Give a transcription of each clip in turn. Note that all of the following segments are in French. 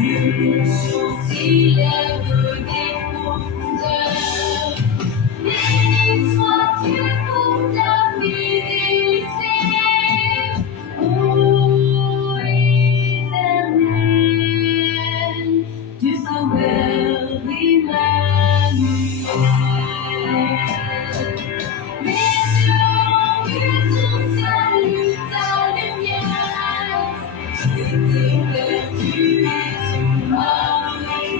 Pulsions s'élèvent des profondeurs. Béni sois-tu pour ta fidélité, ô Éternel, du Sauveur Emmanuel. Les yeux ont vu ton salut, ta lumière. Je déclare, tu es son mari.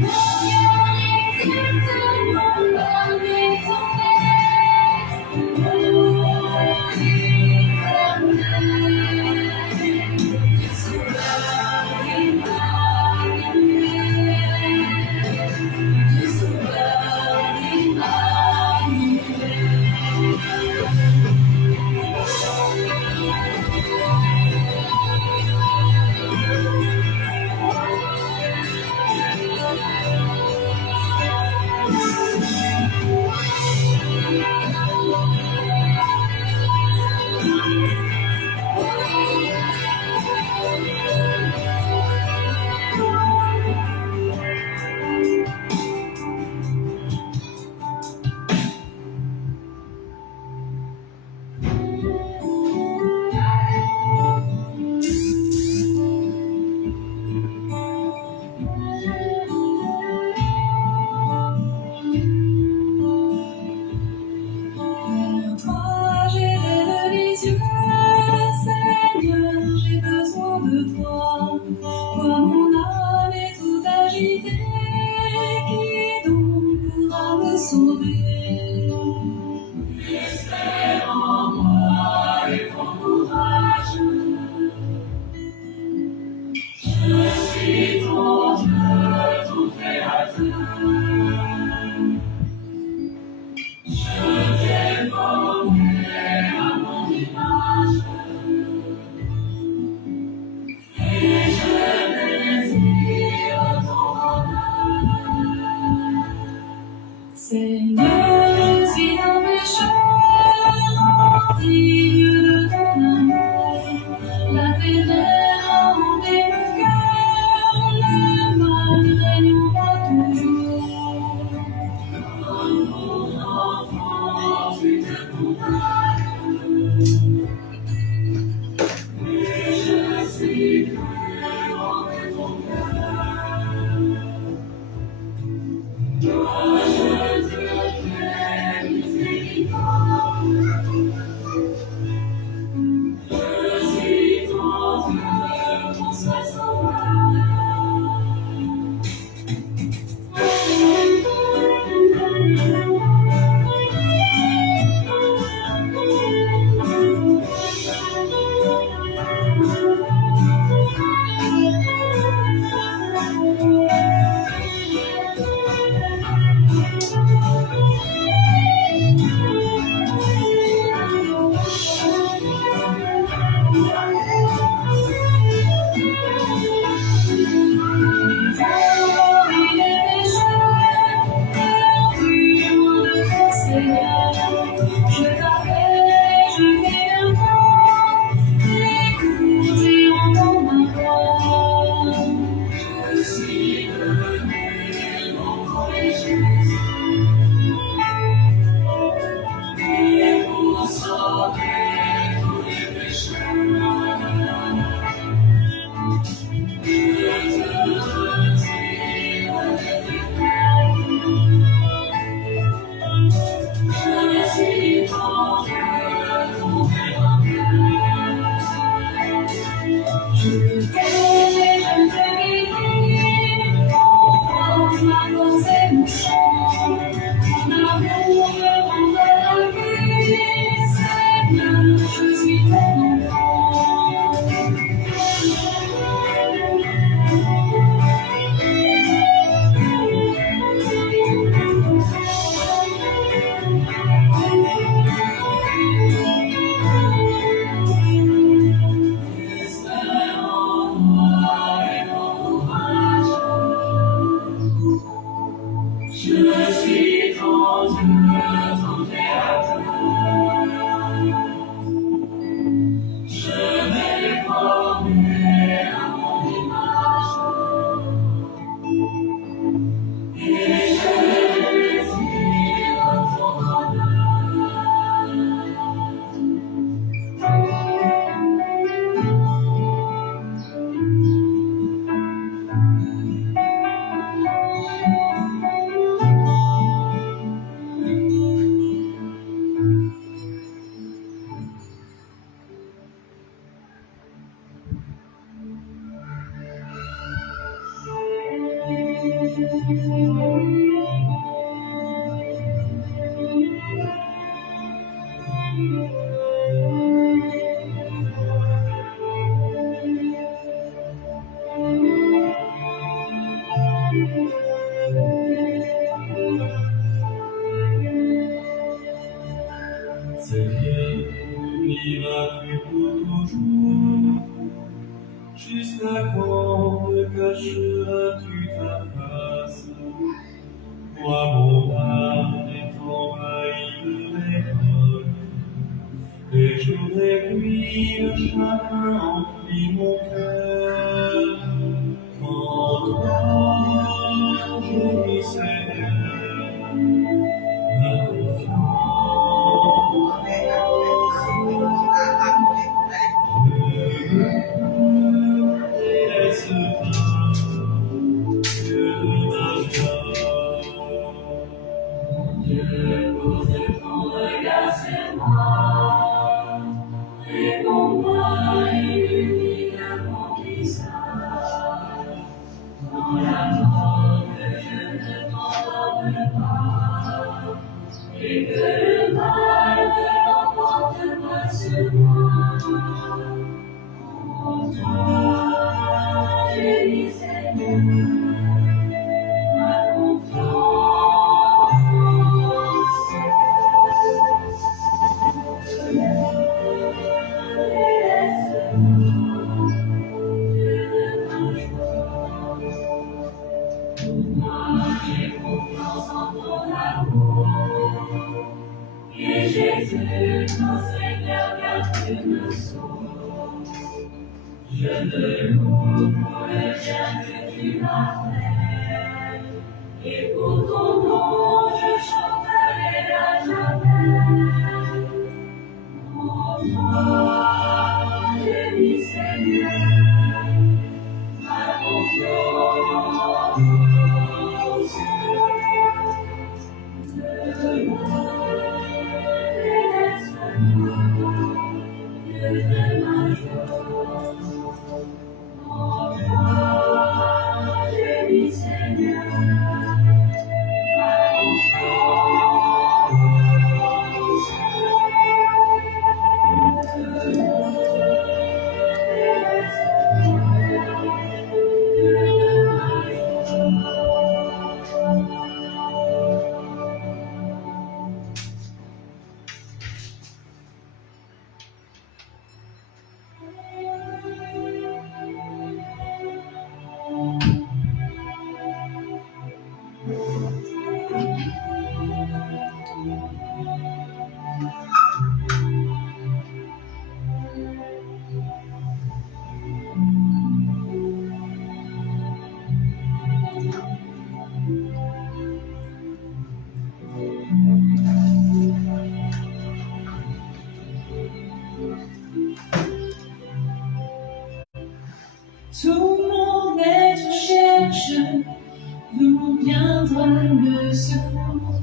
Mon cœur exulte, mon âme est en fête, ô Éternel, du Sauveur Emmanuel, du Sauveur Vers toi j'élève les yeux, Seigneur, j'ai besoin de toi. Toi, mon âme est tout agitée, qui donc pourra me sauver? Espère en moi et prends courage. Je suis ton Dieu, ton Créateur. Je t'ai formé à mon image et je désire ton bonheur. Seigneur, je suis un pécheur, digne de ton amour. La ténèbre a hanté mon cœur, le mal règne en moi toujours. Comme mon enfant, tu te condamnes, mais je suis plus grand que ton cœur. Toi, je te fais miséricorde. Je suis ton Dieu, mon seul sauveur. Je t'appelle et je viens vers toi, écoutez, entends ma voix. Je suis venu pour les justes et pour sauver tous les pécheurs. Je te retire des ténèbres. Je suis ton Dieu, ton Créateur. Je t'aime et je te bénis, porte ma force et mon chant. Ton amour me rend la vie, Seigneur, je suis ton enfant. Jusqu'à quand me cacheras-tu ta face? Moi, mon âme est envahie de l'école. Les jours et nuits, le chagrin emplit mon cœur. En toi, je dis Seigneur, ma confiance. Laisse pas que de ma joie. Dieu, pose ton regard sur moi, réponds-moi, illumine mon visage. Dans la mort, que je ne m'endorme pas, et que le mal ne l'emporte pas sur moi. En toi, je dis Seigneur, ma confiance. Laisse-moi, Dieu de ma joie. Moi, j'ai confiance en ton amour. Et Jésus, mon Seigneur, car tu me sauves. Je te loue pour le bien que tu m'as fait. Et pour ton nom, je chanterai à jamais. En toi, je dis Seigneur, ma confiance. Dieu de ma joie. En toi, je dis Seigneur, ma confiance. Tout mon être cherche d'où viendra le secours.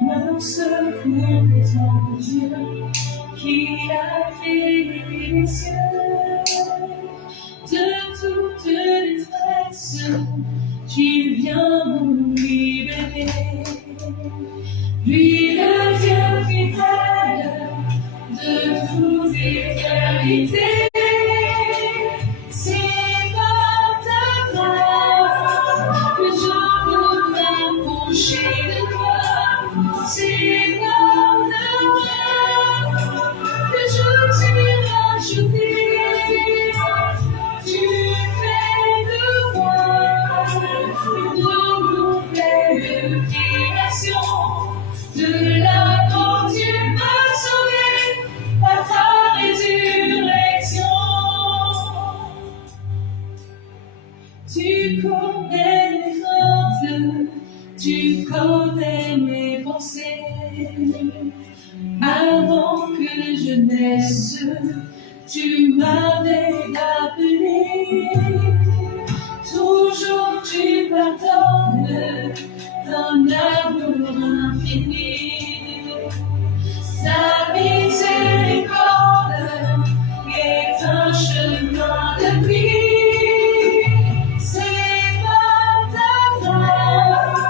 Mon secours est en Dieu qui a créé les cieux. De toute détresse, tu viens nous libérer. Lui, le Dieu fidèle de toute éternité. De la mort, tu m'as sauvé par ta résurrection. Tu connais mes craintes, tu connais mes pensées. Avant que je naisse, tu m'avais appelé. Toujours tu pardonnes d'un amour infini. Sa miséricorde est un chemin de vie. C'est par ta grâce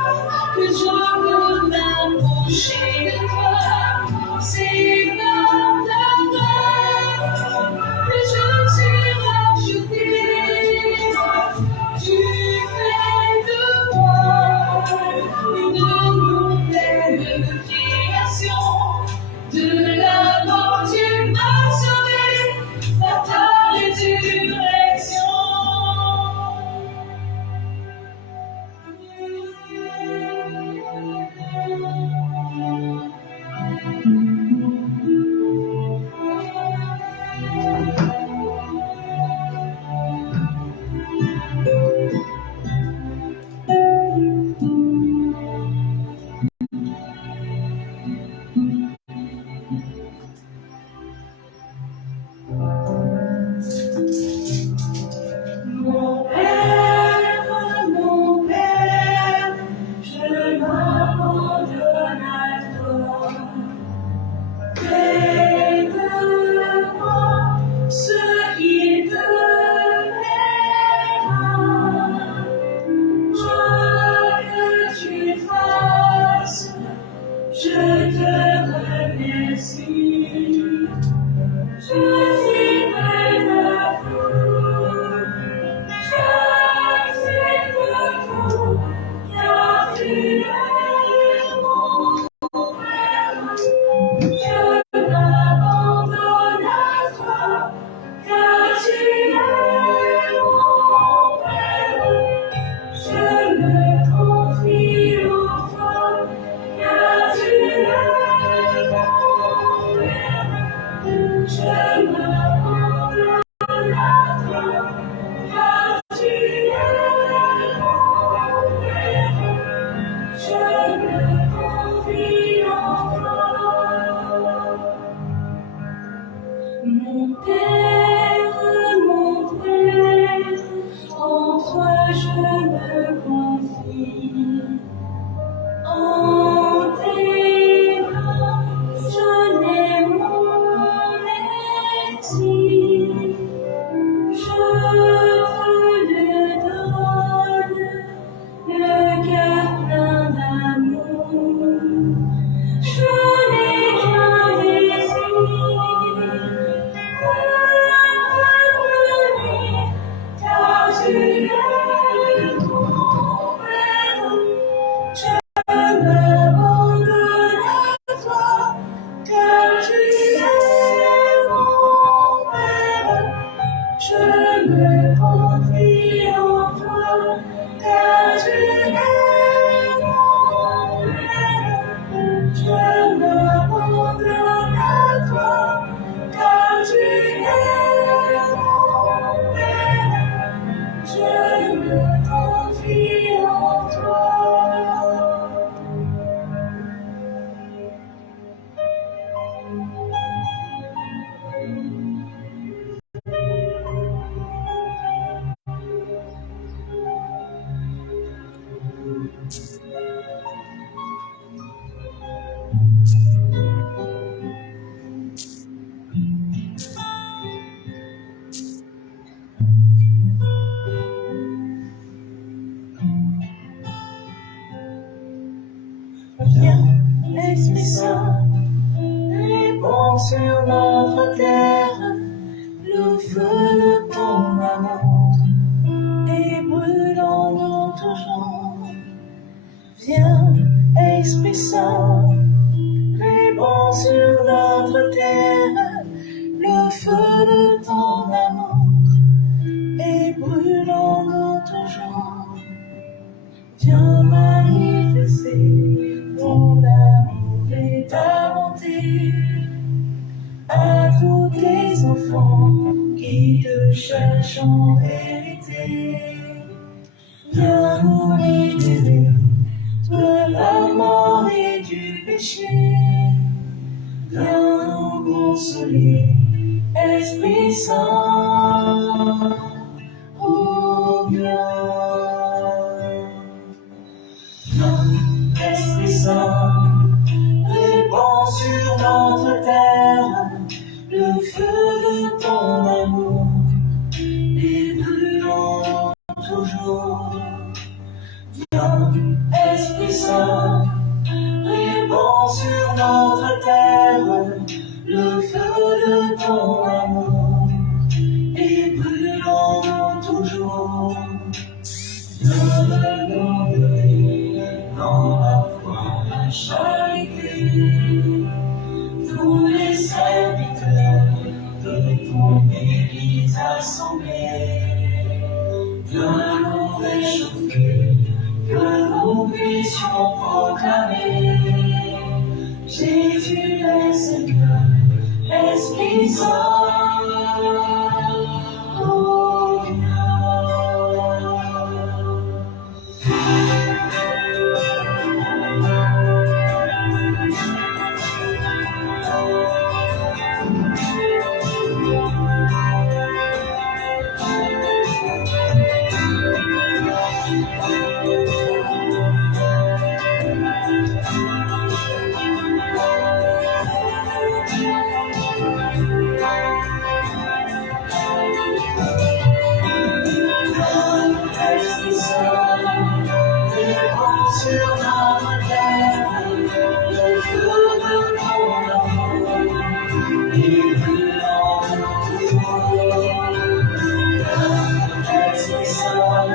que je peux m'approcher de toi. C'est par ta grâce que je suis me confie en toi, car tu es mon Père. Je m'abandonne à toi, car tu es mon Père. Je me confie en toi. Viens, Esprit Saint, répands sur notre terre le feu de ton amour et brûle en nous toujours. Viens, Esprit Saint, répands sur notre terre le feu de ton amour et brûle en nous toujours. Viens manifester ton amour et ta bonté à tous tes enfants qui te cherchent en vérité. Viens nous libérer de la mort et du péché. Viens nous consoler, Esprit Saint. Oh, viens. Esprit Saint, répands sur notre terre le feu de ton amour et brûlons toujours. Viens, Esprit Saint, répands sur notre terre le feu de ton amour et brûlons toujours. Donne-nous dans la foi, la charité, tous les serviteurs de ton Église assemblée. Viens nous réchauffer, que nous puissions proclamer Jésus est Seigneur, Esprit Saint. Oh, sur notre terre, le feu de ton amour, et brûlant toujours. Esprit Saint,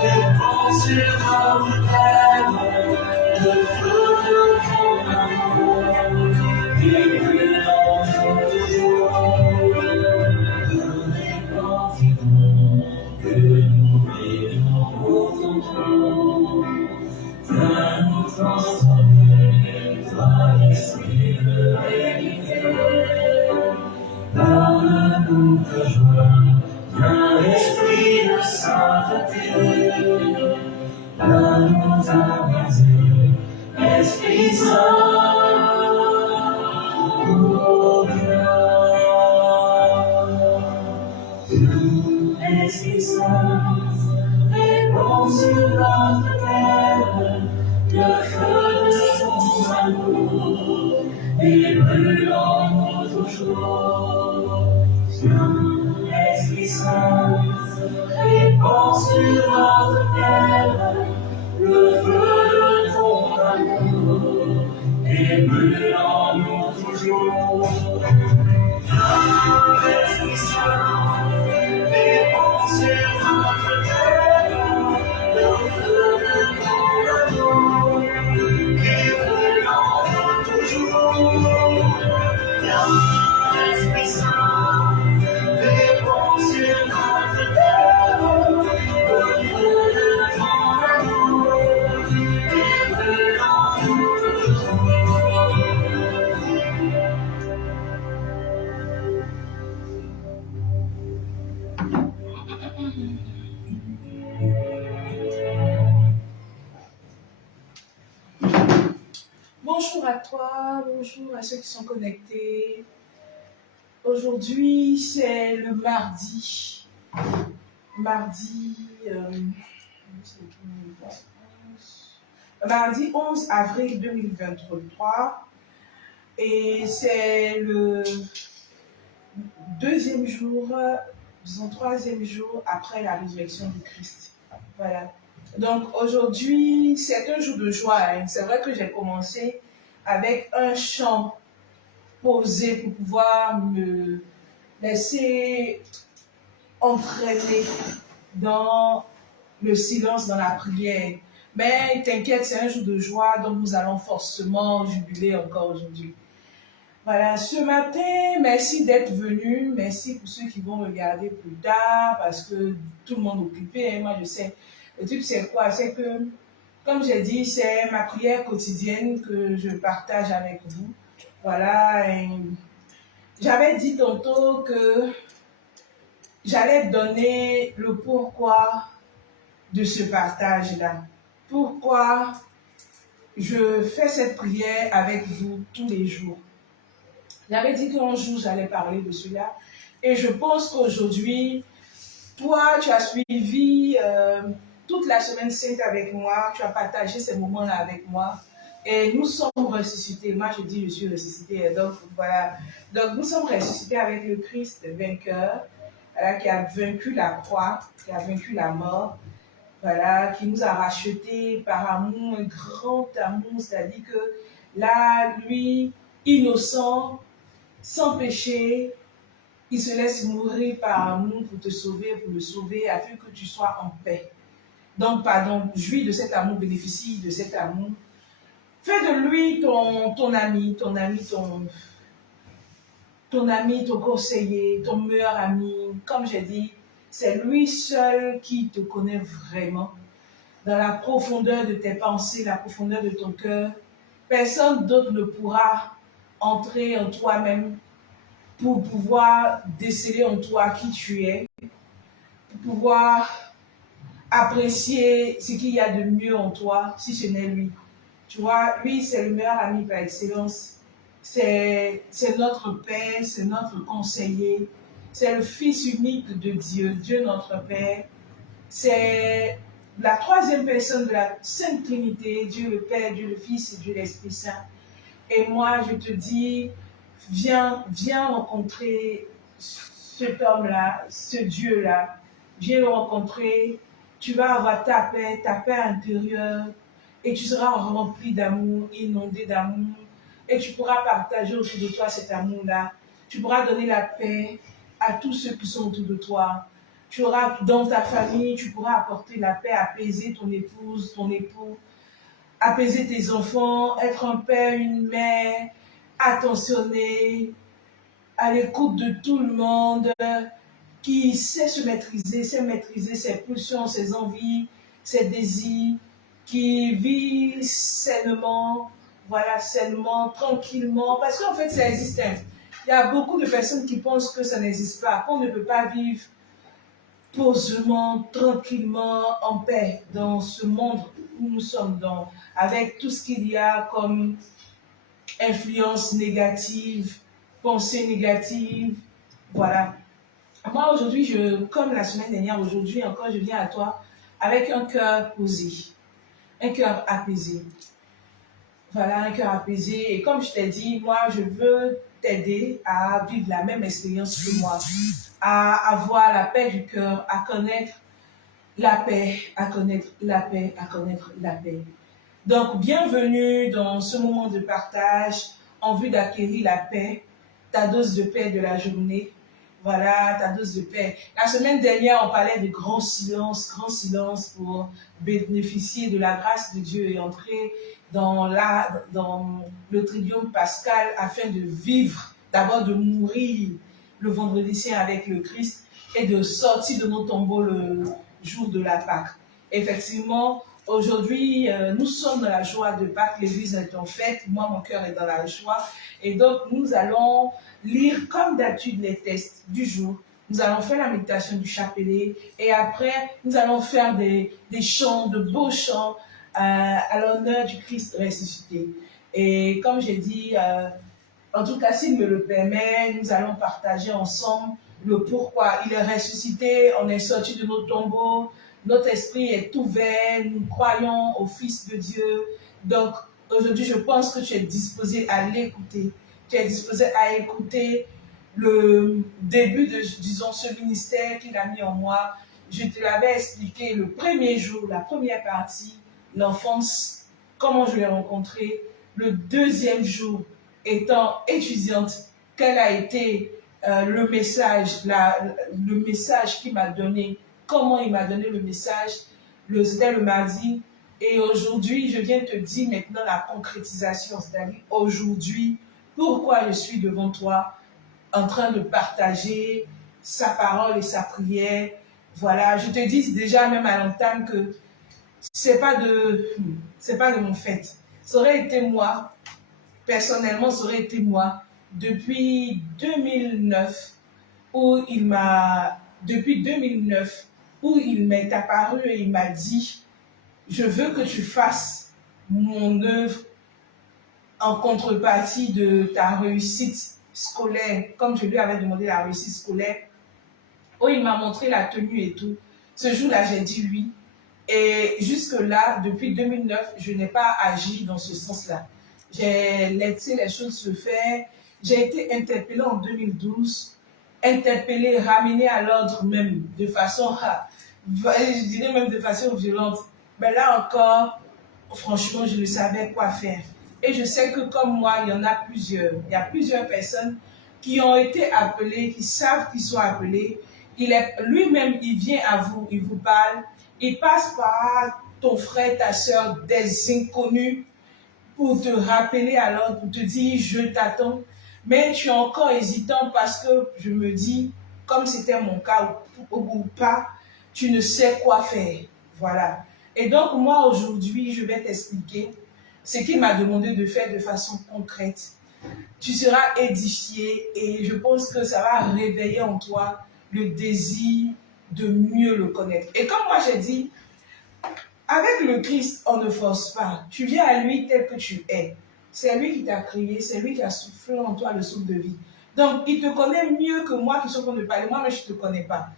répands sur notre terre, le feu de ton amour, et brûlant toujours. Repentirons que nous vivons au ton trône. Viens nous transformer, toi l'esprit de vérité. Donne-nous ta joie, viens esprit de sainteté. Donne-nous ta misère, Esprit Saint. Oh, viens, Esprit Saint, répands sur notre terre le feu de ton amour et brûlons toujours. Viens, Esprit Saint, répands sur notre terre le feu de ton amour et brûlons toujours. Viens, Esprit Saint, répands sur notre terre le feu de ton amour et brûlons toujours. Viens, Esprit Saint, Bonjour à toi, bonjour à ceux qui sont connectés. Aujourd'hui, c'est le mardi. Mardi 11 avril 2023. Et c'est le deuxième jour, disons troisième jour après la résurrection du Christ. Voilà. Donc aujourd'hui, c'est un jour de joie. Hein. C'est vrai que j'ai commencé avec un chant posé pour pouvoir me laisser entraîner dans le silence, dans la prière. Mais t'inquiète, c'est un jour de joie, donc nous allons forcément jubiler encore aujourd'hui. Voilà, ce matin, merci d'être venu. Merci pour ceux qui vont regarder plus tard, parce que tout le monde est occupé. Hein, moi, je sais. Le truc, c'est quoi? C'est que, comme j'ai dit, c'est ma prière quotidienne que je partage avec vous. Voilà. J'avais dit tantôt que j'allais donner le pourquoi de ce partage-là. Pourquoi je fais cette prière avec vous tous les jours. J'avais dit qu'un jour, j'allais parler de cela. Et je pense qu'aujourd'hui, toi, tu as suivi toute la semaine sainte avec moi. Tu as partagé ces moments-là avec moi. Et nous sommes ressuscités. Moi, je dis, je suis ressuscité. Donc, voilà. Donc, nous sommes ressuscités avec le Christ vainqueur, voilà, qui a vaincu la croix, qui a vaincu la mort, voilà, qui nous a rachetés par amour, un grand amour. C'est-à-dire que là, lui, innocent, sans péché, il se laisse mourir par amour pour te sauver, pour le sauver, afin que tu sois en paix. Donc, pardon, jouis de cet amour, bénéficie de cet amour. Fais de lui ton ami, ton conseiller, ton meilleur ami. Comme j'ai dit, c'est lui seul qui te connaît vraiment. Dans la profondeur de tes pensées, la profondeur de ton cœur, personne d'autre ne pourra entrer en toi-même pour pouvoir déceler en toi qui tu es, pour pouvoir apprécier ce qu'il y a de mieux en toi, si ce n'est lui. Tu vois, lui, c'est le meilleur ami par excellence. C'est notre Père, c'est notre conseiller. C'est le Fils unique de Dieu, Dieu notre Père. C'est la troisième personne de la Sainte Trinité, Dieu le Père, Dieu le Fils et Dieu l'Esprit Saint. Et moi, je te dis, viens rencontrer cet homme-là, ce Dieu-là. Viens le rencontrer. Tu vas avoir ta paix intérieure. Et tu seras rempli d'amour, inondé d'amour. Et tu pourras partager autour de toi cet amour-là. Tu pourras donner la paix à tous ceux qui sont autour de toi. Tu auras dans ta famille, tu pourras apporter la paix, apaiser ton épouse, ton époux, apaiser tes enfants, être un père, une mère, attentionné, à l'écoute de tout le monde, qui sait se maîtriser, sait maîtriser ses pulsions, ses envies, ses désirs, qui vit sainement, voilà, sainement, tranquillement, parce qu'en fait, ça existe. Il y a beaucoup de personnes qui pensent que ça n'existe pas, qu'on ne peut pas vivre posément, tranquillement, en paix dans ce monde où nous sommes dans, avec tout ce qu'il y a comme influence négative, pensée négative, voilà. Moi aujourd'hui, comme la semaine dernière, aujourd'hui encore, je viens à toi avec un cœur posé, un cœur apaisé. Voilà, un cœur apaisé. Et comme je t'ai dit, moi, je veux t'aider à vivre la même expérience que moi, à avoir la paix du cœur, à connaître la paix, à connaître la paix, à connaître la paix. Donc, bienvenue dans ce moment de partage en vue d'acquérir la paix, ta dose de paix de la journée. Voilà, ta dose de paix. La semaine dernière, on parlait de grand silence pour bénéficier de la grâce de Dieu et entrer dans le trivium pascal afin de vivre, d'abord de mourir le vendredi saint avec le Christ et de sortir de nos tombeaux le jour de la Pâque. Effectivement, aujourd'hui, nous sommes dans la joie de Pâques, l'église est en fête, moi mon cœur est dans la joie et donc nous allons lire comme d'habitude les textes du jour. Nous allons faire la méditation du chapelet et après nous allons faire des chants, de beaux chants à l'honneur du Christ ressuscité. Et comme j'ai dit, en tout cas, s'il me le permet, nous allons partager ensemble le pourquoi. Il est ressuscité, on est sorti de nos tombeaux, notre esprit est ouvert, nous croyons au Fils de Dieu. Donc, aujourd'hui, je pense que tu es disposé à l'écouter. Tu es disposé à écouter le début de, disons, ce ministère qu'il a mis en moi. Je te l'avais expliqué le premier jour, la première partie, l'enfance, comment je l'ai rencontré. Le deuxième jour, étant étudiante, quel a été le message, le message qu'il m'a donné, comment il m'a donné le message, c'était le mardi. Et aujourd'hui, je viens te dire maintenant la concrétisation, c'est-à-dire aujourd'hui, pourquoi je suis devant toi en train de partager sa parole et sa prière. Voilà, je te dis déjà même à l'entame que c'est pas de mon fait. Ça aurait été moi, personnellement, ça aurait été moi depuis 2009 depuis 2009 où il m'est apparu et il m'a dit je veux que tu fasses mon œuvre en contrepartie de ta réussite scolaire, comme je lui avais demandé la réussite scolaire, où il m'a montré la tenue et tout. Ce jour-là, j'ai dit oui. Et jusque-là, depuis 2009, je n'ai pas agi dans ce sens-là. J'ai laissé les choses se faire. J'ai été interpellée en 2012, interpellée, ramenée à l'ordre même, de façon, je dirais même de façon violente. Mais là encore, franchement, je ne savais quoi faire. Et je sais que comme moi, il y en a plusieurs. Il y a plusieurs personnes qui ont été appelées, qui savent qu'ils sont appelés. Lui-même, il vient à vous, il vous parle. Il passe par ton frère, ta soeur, des inconnus pour te rappeler à l'ordre, pour te dire je t'attends. Mais tu es encore hésitant parce que je me dis, comme c'était mon cas ou pas, tu ne sais quoi faire. Voilà. Et donc, moi, aujourd'hui, je vais t'expliquer ce qu'il m'a demandé de faire de façon concrète. Tu seras édifié et je pense que ça va réveiller en toi le désir de mieux le connaître. Et comme moi, j'ai dit, avec le Christ, on ne force pas. Tu viens à lui tel que tu es. C'est lui qui t'a créé, c'est lui qui a soufflé en toi le souffle de vie. Donc, il te connaît mieux que moi qui suis en train de parler. Moi-même, je ne te connais pas.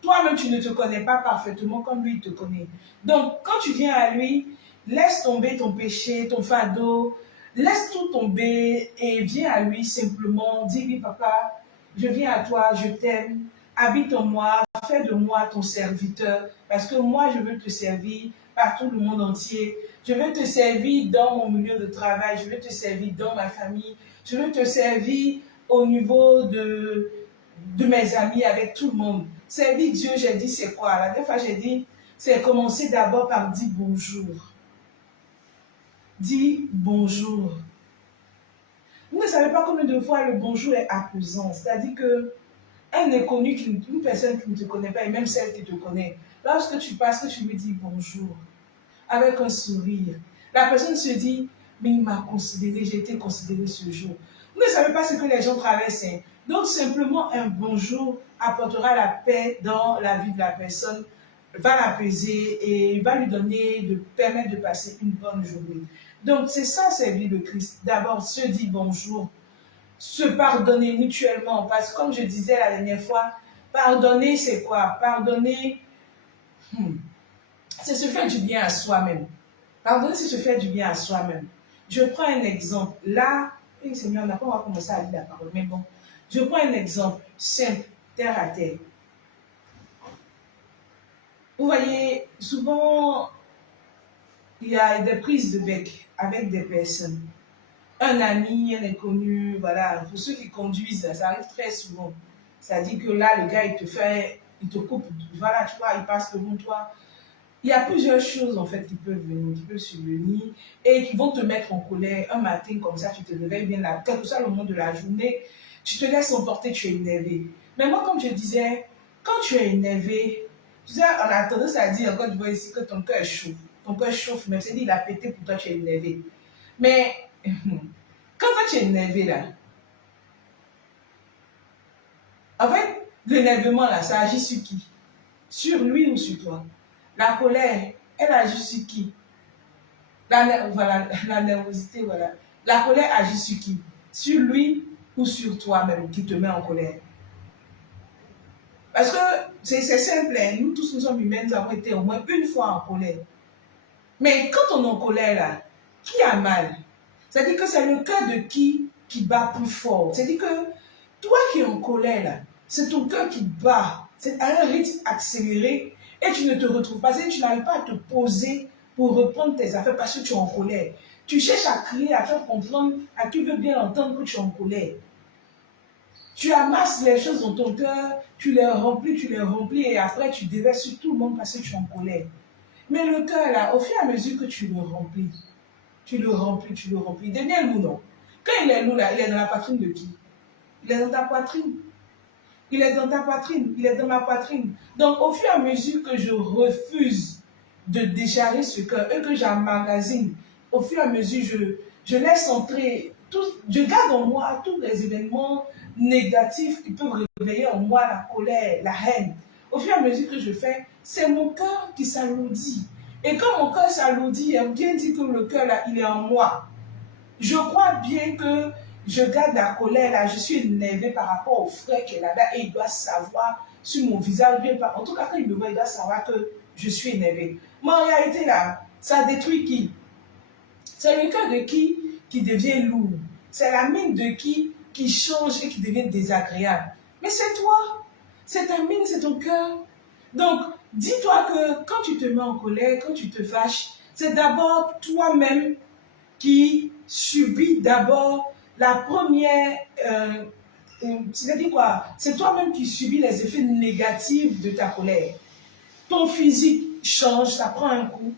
Toi-même, tu ne te connais pas parfaitement comme lui, il te connaît. Donc, quand tu viens à lui, laisse tomber ton péché, ton fardeau, laisse tout tomber et viens à lui simplement. Dis-lui, papa, je viens à toi, je t'aime, habite en moi, fais de moi ton serviteur, parce que moi, je veux te servir par tout le monde entier. Je veux te servir dans mon milieu de travail, je veux te servir dans ma famille, je veux te servir au niveau de mes amis, avec tout le monde. Servir Dieu, j'ai dit, c'est quoi? La dernière fois, j'ai dit, c'est commencer d'abord par dire bonjour. Dis bonjour. Vous ne savez pas combien de fois le bonjour est apaisant. C'est-à-dire que un inconnu, une personne qui ne te connaît pas, et même celle qui te connaît, lorsque tu passes, que tu lui dis bonjour, avec un sourire, la personne se dit, mais il m'a considéré, j'ai été considéré ce jour. Vous ne savez pas ce que les gens traversent. Donc simplement un bonjour apportera la paix dans la vie de la personne, va l'apaiser et va lui donner, de permettre de passer une bonne journée. Donc c'est ça, servir le Christ. D'abord, se dire bonjour, se pardonner mutuellement. Parce que comme je disais la dernière fois, pardonner c'est quoi? Pardonner, c'est se faire du bien à soi-même. Pardonner, c'est se faire du bien à soi-même. Je prends un exemple. Là, Seigneur, on n'a pas encore commencé à lire la parole, mais bon. Je prends un exemple simple, terre à terre. Vous voyez, souvent, il y a des prises de bec avec des personnes. Un ami, un inconnu, voilà. Pour ceux qui conduisent, ça arrive très souvent. C'est-à-dire que là, le gars, il te coupe, voilà, tu vois, il passe devant toi. Il y a plusieurs choses en fait qui peuvent venir, qui peuvent survenir et qui vont te mettre en colère. Un matin comme ça, tu te réveilles bien là, quel que soit le moment de la journée, tu te laisses emporter, tu es énervé. Mais moi, comme je disais, quand tu es énervé, tu sais, on a tendance à dire, quand tu vois ici, que ton cœur est chaud. Ton cœur chauffe, même c'est dit, il a pété pour toi, tu es énervé. Mais quand toi, tu es énervé là, en fait, l'énervement là, ça agit sur qui? Sur lui ou sur toi? La colère, elle agit sur qui? Voilà, la nervosité, voilà. La colère agit sur qui? Sur lui ou sur toi-même qui te met en colère? Parce que c'est simple, hein. Nous tous, nous sommes humains, nous avons été au moins une fois en colère. Mais quand on est en colère, là, qui a mal? C'est-à-dire que c'est le cœur de qui bat plus fort. C'est-à-dire que toi qui es en colère, là, c'est ton cœur qui bat. C'est à un rythme accéléré et tu ne te retrouves pas. Tu n'arrives pas à te poser pour reprendre tes affaires parce que tu es en colère. Tu cherches à crier, à faire comprendre à qui veut bien entendre que tu es en colère. Tu amasses les choses dans ton cœur, tu les remplis et après tu déverses sur tout le monde parce que tu es en colère. Mais le cœur, là, au fur et à mesure que tu le remplis, il devient lourd, non? Quand il est lourd, là, il est dans la poitrine de qui? Il est dans ta poitrine. Il est dans ta poitrine, il est dans ma poitrine. Donc, au fur et à mesure que je refuse de décharger ce cœur et que j'emmagasine, au fur et à mesure, je laisse entrer, je garde en moi tous les événements négatifs qui peuvent réveiller en moi la colère, la haine. Au fur et à mesure que je fais, c'est mon cœur qui s'alourdit. Et quand mon cœur s'alourdit, il est bien dit que le cœur, là, il est en moi. Je crois bien que je garde la colère là, je suis énervé par rapport au frère qui est là-bas et il doit savoir sur mon visage, bien pas. En tout cas, quand il me voit, il doit savoir que je suis énervé. Mais en réalité là, ça détruit qui? C'est le cœur de qui devient lourd. C'est la mine de qui change et qui devient désagréable. Mais c'est toi. C'est ta mine, c'est ton cœur. Donc, dis-toi que quand tu te mets en colère, quand tu te fâches, c'est d'abord toi-même qui subit d'abord la première, c'est-à-dire quoi? C'est toi-même qui subis les effets négatifs de ta colère. Ton physique change, ça prend un coup.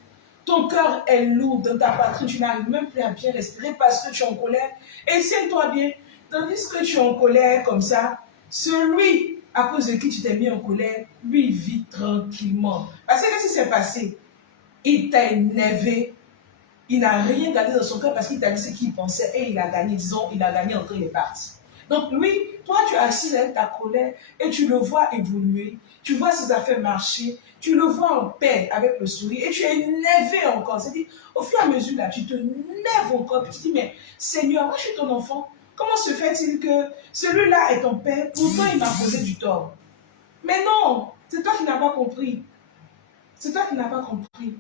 Ton cœur est lourd dans ta poitrine, tu n'arrives même plus à bien respirer parce que tu es en colère. Et tiens-toi bien, tandis que tu es en colère comme ça, celui à cause de qui tu t'es mis en colère, lui vit tranquillement. Parce que qu'est-ce qui s'est passé? Il t'a énervé, il n'a rien gardé dans son cœur parce qu'il t'a dit ce qu'il pensait et il a gagné, disons, il a gagné entre les parties. Donc lui, toi tu es assis avec ta colère et tu le vois évoluer, tu vois ses affaires marcher, tu le vois en paix avec le sourire et tu es énervé encore. C'est-à-dire, au fur et à mesure là, tu te lèves encore, tu te dis, mais Seigneur, moi je suis ton enfant, comment se fait-il que celui-là est ton père, pourtant il m'a causé du tort? Mais non, c'est toi qui n'as pas compris. C'est toi qui n'as pas compris.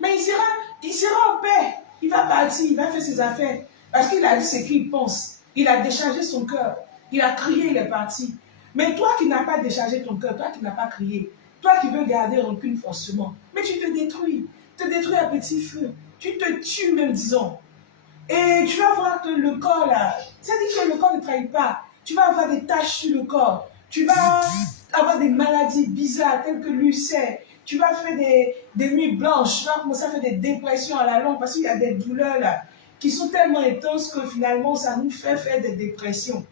Mais il sera en paix. Il va partir, il va faire ses affaires. Parce qu'il a dit ce qu'il pense. Il a déchargé son cœur. Il a crié, il est parti. Mais toi qui n'as pas déchargé ton cœur, toi qui n'as pas crié, toi qui veux garder rancune forcément, mais tu te détruis à petit feu. Tu te tues même, disons. Et tu vas voir que le corps là, c'est-à-dire que le corps ne trahit pas. Tu vas avoir des taches sur le corps. Tu vas avoir des maladies bizarres telles que l'ulcère. Tu vas faire des nuits blanches. Tu vas commencer à faire des dépressions à la longue parce qu'il y a des douleurs là qui sont tellement intenses que finalement ça nous fait faire des dépressions.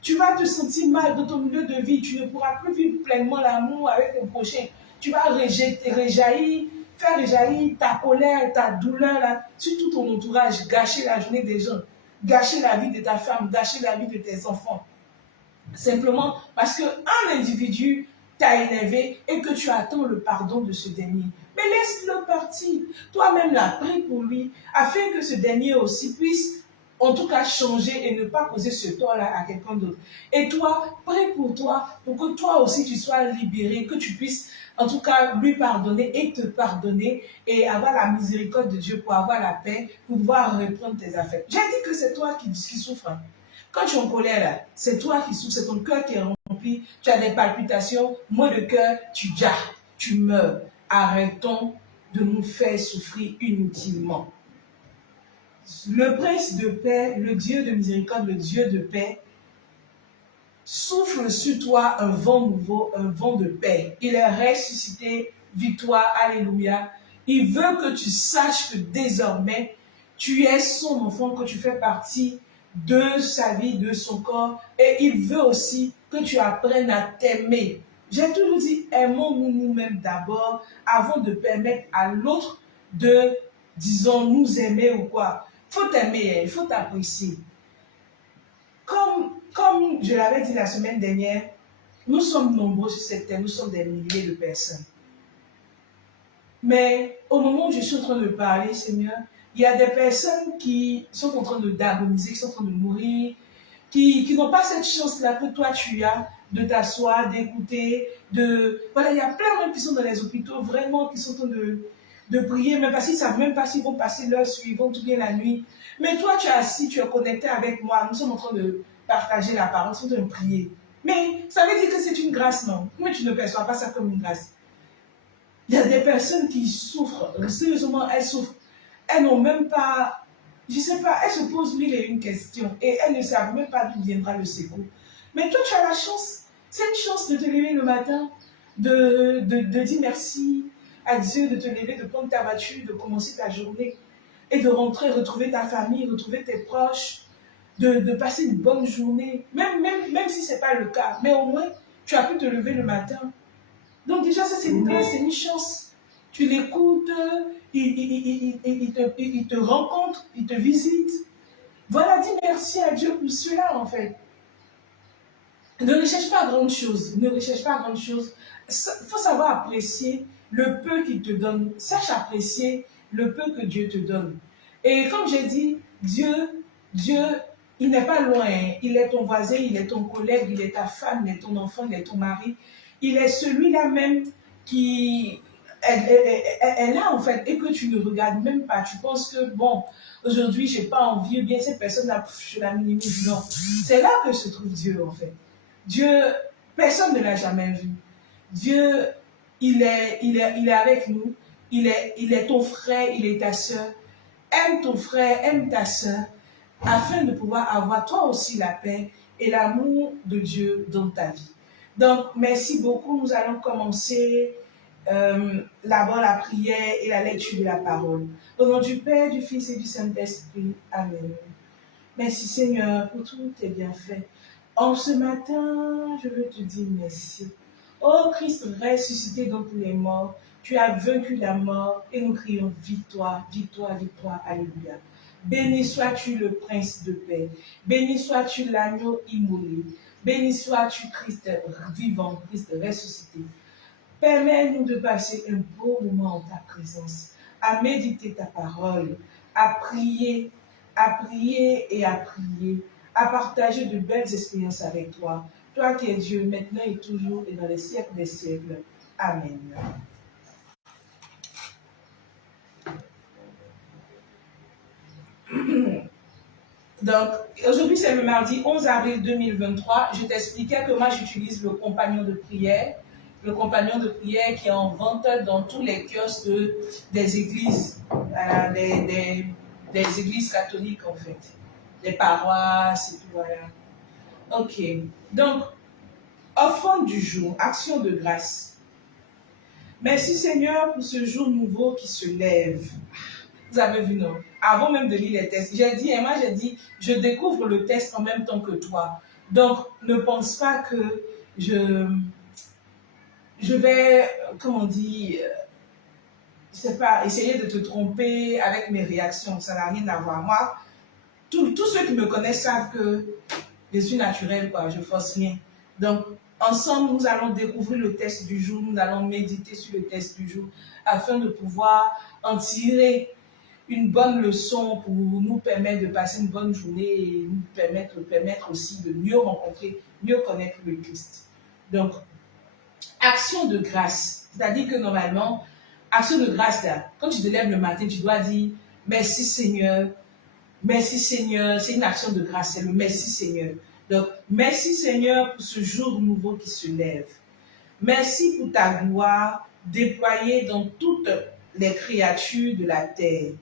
Tu vas te sentir mal dans ton milieu de vie. Tu ne pourras plus vivre pleinement l'amour avec ton prochain. Tu vas faire réjaillir ta colère, ta douleur là, sur tout ton entourage, gâcher la journée des gens, gâcher la vie de ta femme, gâcher la vie de tes enfants. Simplement parce qu'un individu t'a énervé et que tu attends le pardon de ce dernier. Mais laisse-le partir. Toi-même, là, prie pour lui, afin que ce dernier aussi puisse, en tout cas, changer et ne pas causer ce tort-là à quelqu'un d'autre. Et toi, prie pour toi, pour que toi aussi tu sois libéré, que tu puisses, en tout cas, lui pardonner et te pardonner et avoir la miséricorde de Dieu pour avoir la paix, pour pouvoir reprendre tes affaires. J'ai dit que c'est toi qui souffres. Quand tu es en colère, c'est toi qui souffres, c'est ton cœur qui est rempli, tu as des palpitations, moins de cœur, tu meurs. Arrêtons de nous faire souffrir inutilement. Le prince de paix, le Dieu de miséricorde, le Dieu de paix, souffle sur toi un vent nouveau, un vent de paix. Il est ressuscité, victoire, alléluia. Il veut que tu saches que désormais, tu es son enfant, que tu fais partie de sa vie, de son corps. Et il veut aussi que tu apprennes à t'aimer. J'ai toujours dit, aimons-nous nous-mêmes d'abord avant de permettre à l'autre de, disons, nous aimer ou quoi. Il faut t'aimer, il faut t'apprécier. Comme je l'avais dit la semaine dernière, nous sommes nombreux sur cette terre, nous sommes des milliers de personnes. Mais au moment où je suis en train de parler, Seigneur, Il y a des personnes qui sont en train d'agoniser, qui sont en train de mourir, qui n'ont pas cette chance-là que toi tu as de t'asseoir, d'écouter, de... Voilà, il y a plein de gens qui sont dans les hôpitaux, vraiment, qui sont en train de prier, même parce qu'ils ne savent même pas s'ils vont passer l'heure suivante ou bien la nuit. Mais toi, tu es assis, tu es connecté avec moi, nous sommes en train de partager la parole, nous sommes en train de prier. Mais ça veut dire que c'est une grâce, non? Mais tu ne perçois pas ça comme une grâce. Il y a des personnes qui souffrent, sérieusement, elles souffrent. Elles n'ont même pas, je ne sais pas, elles se posent mille et une questions et elles ne savent même pas d'où viendra le secours. Mais toi, tu as la chance, c'est une chance de te lever le matin, de dire merci à Dieu, de te lever, de prendre ta voiture, de commencer ta journée et de rentrer, retrouver ta famille, retrouver tes proches, de passer une bonne journée, même si ce n'est pas le cas. Mais au moins, tu as pu te lever le matin. Donc déjà, ça c'est une grâce, c'est une chance. Tu l'écoutes, il te rencontre, il te visite. Voilà, dis merci à Dieu pour cela en fait. Ne recherche pas grande chose, ne recherche pas grande chose. Il faut savoir apprécier le peu qu'il te donne. Sache apprécier le peu que Dieu te donne. Et comme j'ai dit, Dieu, il n'est pas loin. Il est ton voisin, il est ton collègue, il est ta femme, il est ton enfant, il est ton mari. Il est celui-là même qui est là en fait et que tu ne regardes même pas. Tu penses que bon, aujourd'hui j'ai pas envie, ou bien cette personne-là, je la minimise. Non, c'est là que se trouve Dieu en fait. Dieu, personne ne l'a jamais vu. Dieu, il est avec nous. Il est ton frère, il est ta soeur. Aime ton frère, aime ta soeur, afin de pouvoir avoir toi aussi la paix et l'amour de Dieu dans ta vie. Donc, merci beaucoup. Nous allons commencer d'abord la prière et la lecture de la parole. Au nom du Père, du Fils et du Saint-Esprit. Amen. Merci Seigneur pour tous tes bienfaits. En ce matin, je veux te dire merci. Ô Christ ressuscité d'entre les morts, tu as vaincu la mort et nous crions victoire, victoire, victoire. Alléluia. Béni sois-tu le Prince de paix. Béni sois-tu l'agneau immolé. Béni sois-tu Christ vivant, Christ ressuscité. Permets-nous de passer un beau moment en ta présence, à méditer ta parole, à prier et à prier, à partager de belles expériences avec toi. Toi qui es Dieu, maintenant et toujours et dans les siècles des siècles. Amen. Donc, aujourd'hui c'est le mardi 11 avril 2023. Je t'expliquais que moi j'utilise le compagnon de prière. Le compagnon de prière qui est en vente dans tous les kiosques des églises, des églises catholiques en fait, des paroisses et tout, voilà. Ok, donc, offrande du jour, action de grâce. Merci Seigneur pour ce jour nouveau qui se lève. Vous avez vu, non? Avant même de lire les textes, j'ai dit, je découvre le texte en même temps que toi. Donc, ne pense pas que je vais, comment on dit, je sais pas, essayer de te tromper avec mes réactions. Ça n'a rien à voir. Moi, tous ceux qui me connaissent savent que je suis naturelle, quoi, je force rien. Donc, ensemble, nous allons découvrir le texte du jour, nous allons méditer sur le texte du jour, afin de pouvoir en tirer une bonne leçon pour nous permettre de passer une bonne journée et nous permettre aussi de mieux rencontrer, mieux connaître le Christ. Donc, action de grâce. C'est-à-dire que normalement, action de grâce, là, quand tu te lèves le matin, tu dois dire merci Seigneur. Merci Seigneur, c'est une action de grâce, c'est le merci Seigneur. Donc, merci Seigneur pour ce jour nouveau qui se lève. Merci pour ta gloire déployée dans toutes les créatures de la terre.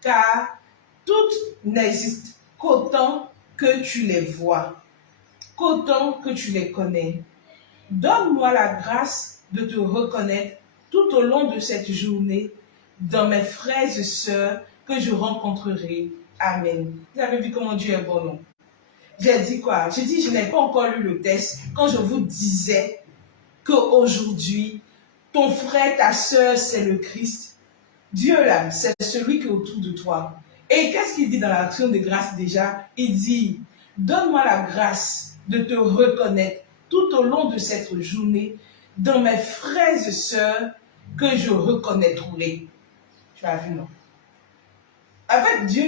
Car toutes n'existent qu'autant que tu les vois, qu'autant que tu les connais. Donne-moi la grâce de te reconnaître tout au long de cette journée dans mes frères et sœurs que je rencontrerai. Amen. Vous avez vu comment Dieu est bon, non? J'ai dit quoi? J'ai dit, je n'ai pas encore lu le texte quand je vous disais qu'aujourd'hui, ton frère, ta sœur, c'est le Christ. Dieu, là, c'est celui qui est autour de toi. Et qu'est-ce qu'il dit dans l'action de grâce déjà? Il dit, donne-moi la grâce de te reconnaître tout au long de cette journée dans mes frères et sœurs que je reconnaîtrai. Tu as vu, non? En fait, Dieu,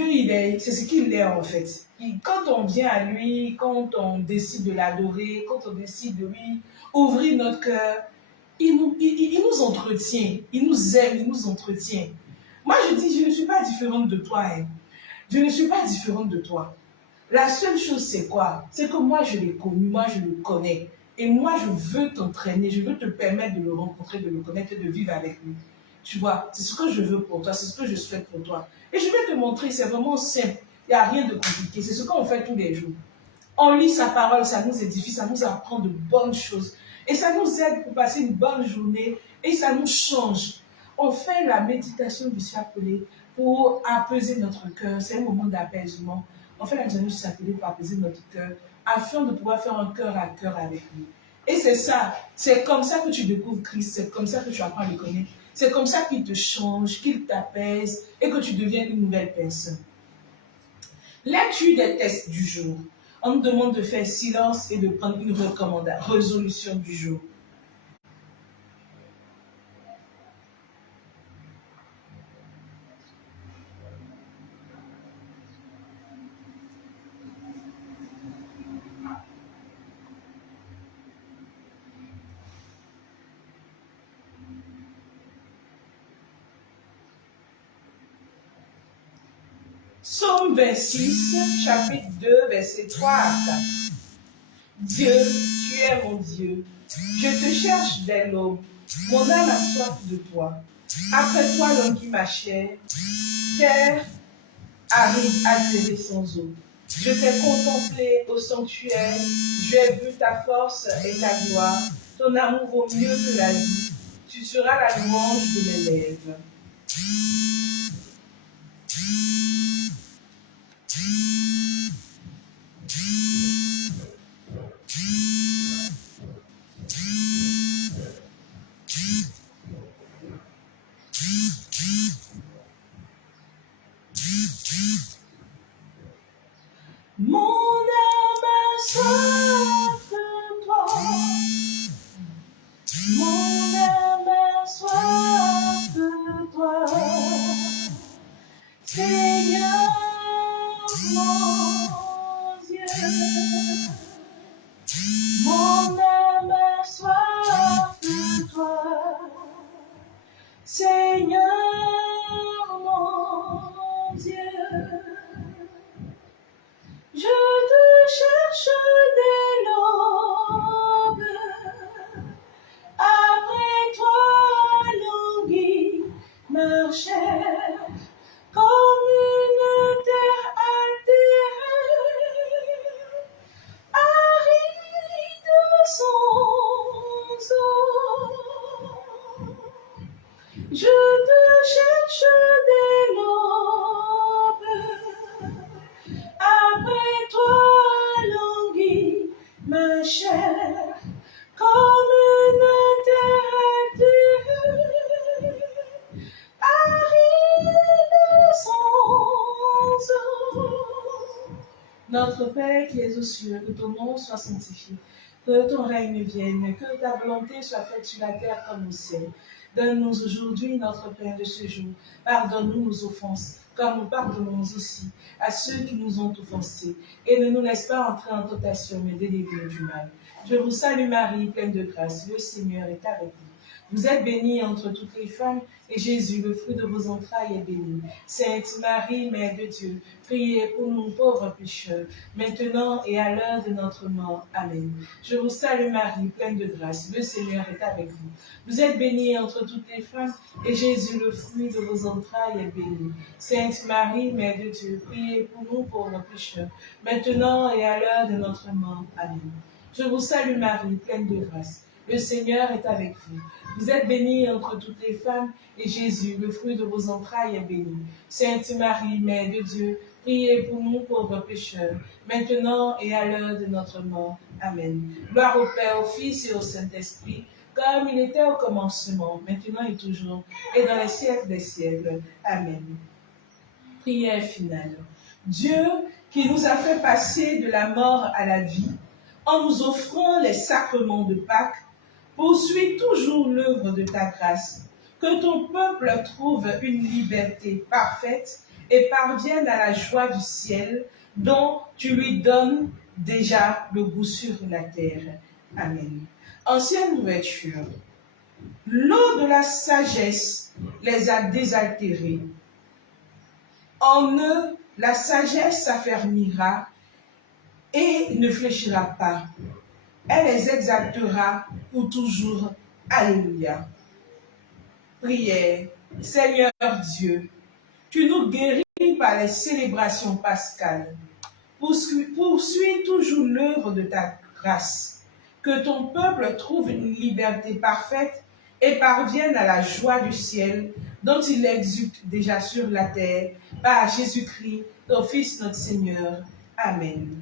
c'est ce qu'il est en fait. Quand on vient à lui, quand on décide de l'adorer, quand on décide de lui ouvrir notre cœur, il nous entretient, il nous aime, il nous entretient. Moi, je dis, je ne suis pas différente de toi. Hein. Je ne suis pas différente de toi. La seule chose, c'est quoi? C'est que moi, je l'ai connu, moi, je le connais. Et moi, je veux t'entraîner, je veux te permettre de le rencontrer, de le connaître et de vivre avec lui. Tu vois, c'est ce que je veux pour toi, c'est ce que je souhaite pour toi. Et je vais te montrer, c'est vraiment simple. Il n'y a rien de compliqué. C'est ce qu'on fait tous les jours. On lit sa parole, ça nous édifie, ça nous apprend de bonnes choses. Et ça nous aide pour passer une bonne journée et ça nous change. On fait la méditation du chapelet pour apaiser notre cœur. C'est un moment d'apaisement. On fait la méditation du chapelet pour apaiser notre cœur afin de pouvoir faire un cœur à cœur avec lui. Et c'est ça, c'est comme ça que tu découvres Christ, c'est comme ça que tu apprends à le connaître. C'est comme ça qu'il te change, qu'il t'apaise et que tu deviens une nouvelle personne. Lecture des textes du jour. On nous demande de faire silence et de prendre une résolution du jour. Psaume 26, chapitre 2, versets 3 à 4. Dieu, tu es mon Dieu. Je te cherche dès l'aube. Mon âme a soif de toi. Après toi, languit ma chair. Terre aride, atterrée sans eau. Je t'ai contemplé au sanctuaire. J'ai vu ta force et ta gloire. Ton amour vaut mieux que la vie. Tu seras la louange de mes lèvres. Mon âme a soif de toi. Mon âme a soif de toi. Seigneur, mon Dieu. Mon âme a soif de toi. Seigneur, mon Dieu. Je te cherche dès l'aube. Après toi, languit ma chair, comme une terre altérée, aride sans eau. Je te cherche dès l'aube. Après toi, languit ma chair, comme une terre altérée, aride sans eau. Notre Père qui es aux cieux, que ton nom soit sanctifié, que ton règne vienne, que ta volonté soit faite sur la terre comme au ciel. Donne-nous aujourd'hui notre pain de ce jour. Pardonne-nous nos offenses, comme nous pardonnons aussi à ceux qui nous ont offensés. Et ne nous laisse pas entrer en tentation, mais délivre-nous du mal. Je vous salue Marie, pleine de grâce. Le Seigneur est avec vous. Vous êtes bénie entre toutes les femmes, et Jésus, le fruit de vos entrailles, est béni. Sainte Marie, Mère de Dieu, priez pour nous pauvres pécheurs, maintenant et à l'heure de notre mort. Amen. Je vous salue Marie, pleine de grâce. Le Seigneur est avec vous. Vous êtes bénie entre toutes les femmes, et Jésus, le fruit de vos entrailles, est béni. Sainte Marie, Mère de Dieu, priez pour nous pauvres pécheurs, maintenant et à l'heure de notre mort. Amen. Je vous salue Marie, pleine de grâce. Le Seigneur est avec vous. Vous êtes bénie entre toutes les femmes, et Jésus, le fruit de vos entrailles, est béni. Sainte Marie, Mère de Dieu, priez pour nous pauvres pécheurs, maintenant et à l'heure de notre mort. Amen. Gloire au Père, au Fils et au Saint-Esprit, comme il était au commencement, maintenant et toujours, et dans les siècles des siècles. Amen. Prière finale. Dieu, qui nous a fait passer de la mort à la vie, en nous offrant les sacrements de Pâques, poursuis toujours l'œuvre de ta grâce, que ton peuple trouve une liberté parfaite et parviennent à la joie du ciel dont tu lui donnes déjà le goût sur la terre. Amen. Ancienne ouverture. L'eau de la sagesse les a désaltérés. En eux, la sagesse s'affermira et ne fléchira pas. Elle les exaltera pour toujours. Alléluia. Prière. Seigneur Dieu, tu nous guéris par les célébrations pascales. Poursuis toujours l'œuvre de ta grâce. Que ton peuple trouve une liberté parfaite et parvienne à la joie du ciel dont il exulte déjà sur la terre par Jésus-Christ, ton Fils notre Seigneur. Amen.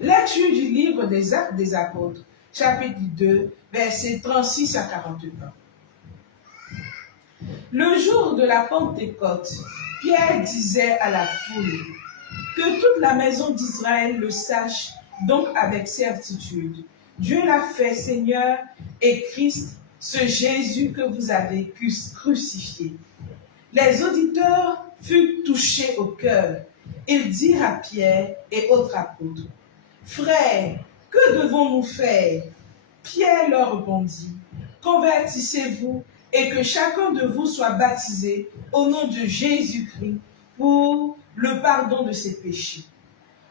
Lecture du livre des Actes des Apôtres, chapitre 2, versets 36 à 41. Le jour de la Pentecôte, Pierre disait à la foule, que toute la maison d'Israël le sache donc avec certitude. Dieu l'a fait Seigneur et Christ, ce Jésus que vous avez crucifié. Les auditeurs furent touchés au cœur. Ils dirent à Pierre et autres apôtres, frères, que devons-nous faire? Pierre leur répondit, convertissez-vous et que chacun de vous soit baptisé au nom de Jésus-Christ pour le pardon de ses péchés.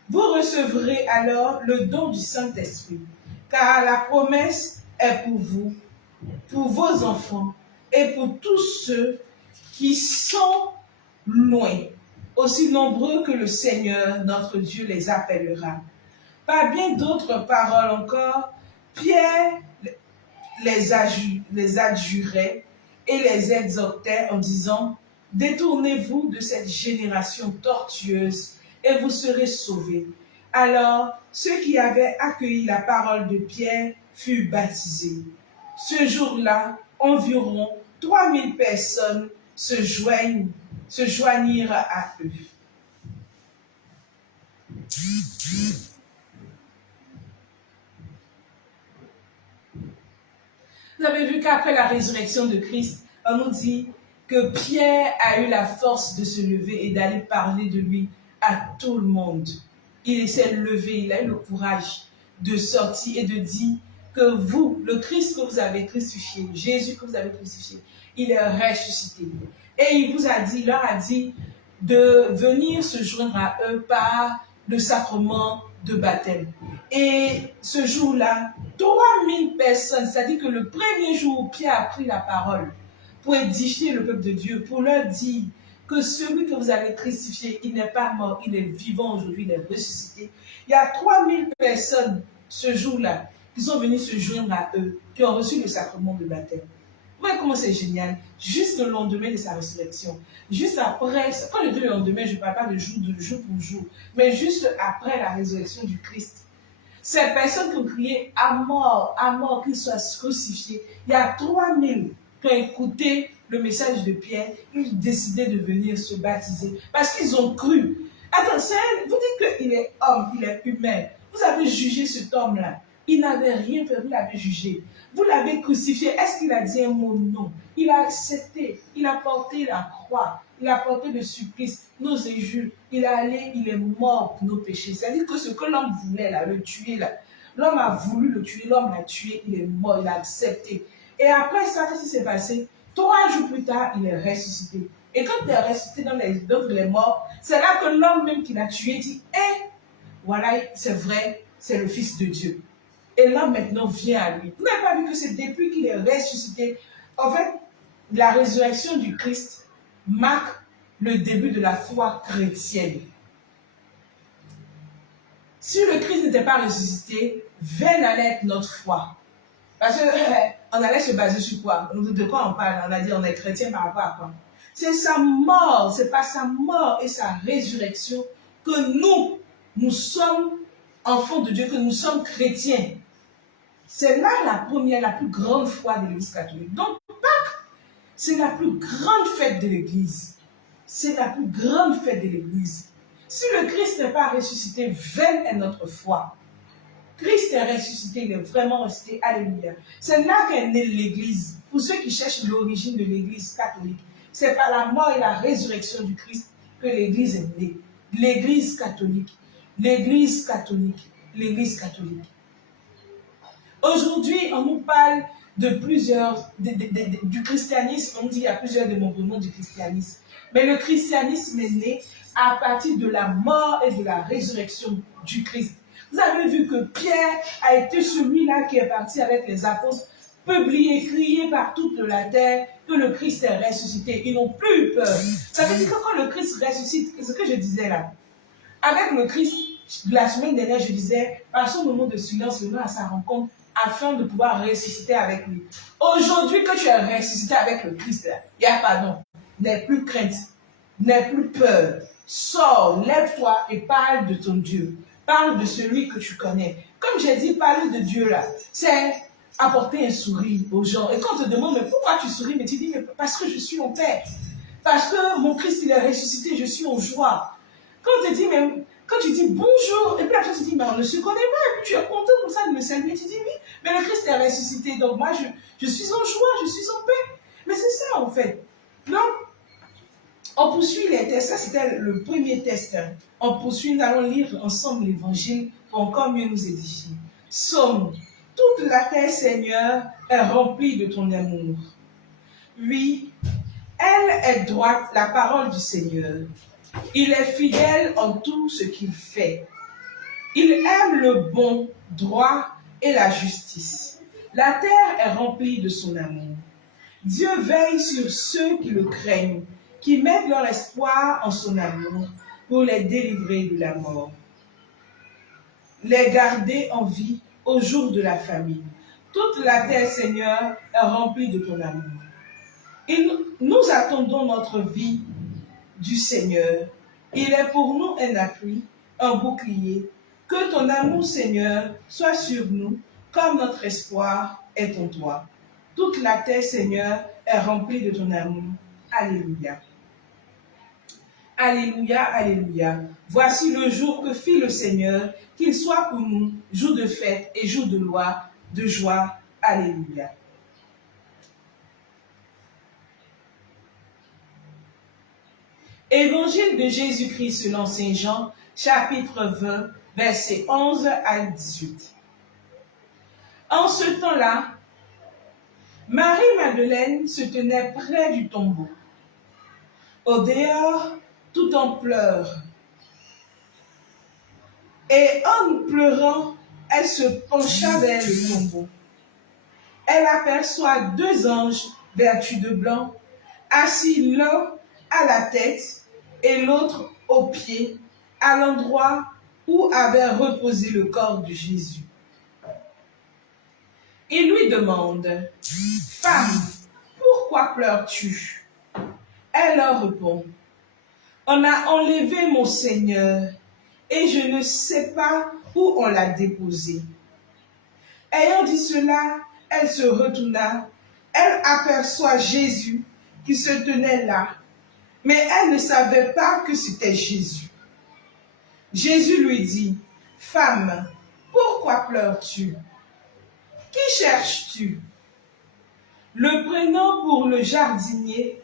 Vous recevrez alors le don du Saint-Esprit, car la promesse est pour vous, pour vos enfants et pour tous ceux qui sont loin, aussi nombreux que le Seigneur notre Dieu les appellera. Par bien d'autres paroles encore, Pierre les adjurait et les exhortait en disant, détournez-vous de cette génération tortueuse et vous serez sauvés. Alors, ceux qui avaient accueilli la parole de Pierre furent baptisés. Ce jour-là, environ 3000 personnes se joignirent à eux. Vous avez vu qu'après la résurrection de Christ, on nous dit que Pierre a eu la force de se lever et d'aller parler de lui à tout le monde. Il s'est levé, il a eu le courage de sortir et de dire que vous, le Christ que vous avez crucifié, Jésus que vous avez crucifié, il est ressuscité. Et il vous a dit, il leur a dit de venir se joindre à eux par le sacrement de baptême. Et ce jour-là, 3000 personnes, c'est-à-dire que le premier jour où Pierre a pris la parole pour édifier le peuple de Dieu, pour leur dire que celui que vous avez crucifié, il n'est pas mort, il est vivant aujourd'hui, il est ressuscité. Il y a 3000 personnes ce jour-là qui sont venues se joindre à eux, qui ont reçu le sacrement de baptême. Vous voyez comment c'est génial? Juste le lendemain de sa résurrection, juste après le lendemain, je ne parle pas de jour pour jour, mais juste après la résurrection du Christ. Ces personnes qui ont crié à mort, qu'il soit crucifié, il y a 3000 qui ont écouté le message de Pierre, ils ont décidé de venir se baptiser parce qu'ils ont cru. Attends, vous dites qu'il est homme, il est humain. Vous avez jugé cet homme-là. Il n'avait rien fait, vous l'avez jugé. Vous l'avez crucifié. Est-ce qu'il a dit un mot? Non. Il a accepté. Il a porté la croix. Il a porté le supplice, nos injures. Il est allé, il est mort pour nos péchés. C'est-à-dire que ce que l'homme voulait, là, le tuer, là, l'homme a voulu le tuer, l'homme l'a tué, il est mort, il a accepté. Et après ça, qu'est-ce qui s'est passé? 3 jours plus tard, il est ressuscité. Et quand il est ressuscité d'entre les morts, c'est là que l'homme même qui l'a tué dit, voilà, c'est vrai, c'est le Fils de Dieu. Et l'homme maintenant vient à lui. Vous n'avez pas vu que c'est depuis qu'il est ressuscité. En fait, la résurrection du Christ marque le début de la foi chrétienne. Si le Christ n'était pas ressuscité, vaine allait être notre foi. Parce qu'on allait se baser sur quoi? De quoi on parle? On a dit on est chrétien par rapport à quoi? C'est sa mort, c'est pas sa mort et sa résurrection que nous sommes enfants de Dieu, que nous sommes chrétiens. C'est là la première, la plus grande foi de l'Église catholique. Donc, Pâques, c'est la plus grande fête de l'Église. C'est la plus grande fête de l'Église. Si le Christ n'est pas ressuscité, vaine est notre foi. Christ est ressuscité, il est vraiment ressuscité. Alléluia. C'est là qu'est née l'Église. Pour ceux qui cherchent l'origine de l'Église catholique, c'est par la mort et la résurrection du Christ que l'Église est née. L'Église catholique. L'Église catholique. L'Église catholique. Aujourd'hui, on nous parle de plusieurs, du christianisme. On dit qu'il y a plusieurs démembrements du christianisme. Mais le christianisme est né à partir de la mort et de la résurrection du Christ. Vous avez vu que Pierre a été celui-là qui est parti avec les apôtres, publié, crié par toute la terre que le Christ est ressuscité. Ils n'ont plus eu peur. Ça veut dire que quand le Christ ressuscite, c'est ce que je disais là. Avec le Christ, la semaine dernière, je disais, passons le moment de silence, venons à sa rencontre, afin de pouvoir ressusciter avec lui. Aujourd'hui que tu es ressuscité avec le Christ, il y a pardon. N'aie plus crainte, n'aie plus peur. Sors, lève-toi et parle de ton Dieu. Parle de celui que tu connais. Comme j'ai dit, parler de Dieu là, c'est apporter un sourire aux gens. Et quand on te demande, mais pourquoi tu souris? Mais tu dis, mais parce que je suis en paix. Parce que mon Christ, il est ressuscité, je suis en joie. Quand on te dit, mais quand tu dis bonjour, et puis après tu dis, mais on ne se connaît pas, et puis tu es content comme ça de me saluer, tu dis oui, mais le Christ est ressuscité, donc moi je suis en joie, je suis en paix. Mais c'est ça en fait. Donc, on poursuit les tests, ça c'était le premier test. On poursuit, nous allons lire ensemble l'évangile pour encore mieux nous édifier. Somme, toute la terre, Seigneur, est remplie de ton amour. Oui, elle est droite, la parole du Seigneur. Il est fidèle en tout ce qu'il fait. Il aime le bon, droit et la justice. La terre est remplie de son amour. Dieu veille sur ceux qui le craignent, qui mettent leur espoir en son amour pour les délivrer de la mort. Les garder en vie au jour de la famine. Toute la terre, Seigneur, est remplie de ton amour. Nous attendons notre vie du Seigneur. Il est pour nous un appui, un bouclier. Que ton amour, Seigneur, soit sur nous, comme notre espoir est en toi. Toute la terre, Seigneur, est remplie de ton amour. Alléluia. Alléluia, alléluia. Voici le jour que fit le Seigneur, qu'il soit pour nous jour de fête et jour de loi, de joie. Alléluia. Évangile de Jésus-Christ selon Saint Jean, chapitre 20, versets 11 à 18. En ce temps-là, Marie-Madeleine se tenait près du tombeau. Au dehors, tout en pleurs. Et en pleurant, elle se pencha vers le tombeau. Elle aperçoit deux anges vêtus de blanc, assis l'un à la tête et l'autre aux pieds, à l'endroit où avait reposé le corps de Jésus. Il lui demande, « Femme, pourquoi pleures-tu » Elle leur répond, « On a enlevé mon Seigneur et je ne sais pas où on l'a déposé. » Ayant dit cela, elle se retourna, elle aperçoit Jésus qui se tenait là, mais elle ne savait pas que c'était Jésus. Jésus lui dit, « Femme, pourquoi pleures-tu? Qui cherches-tu » Le prenant pour le jardinier,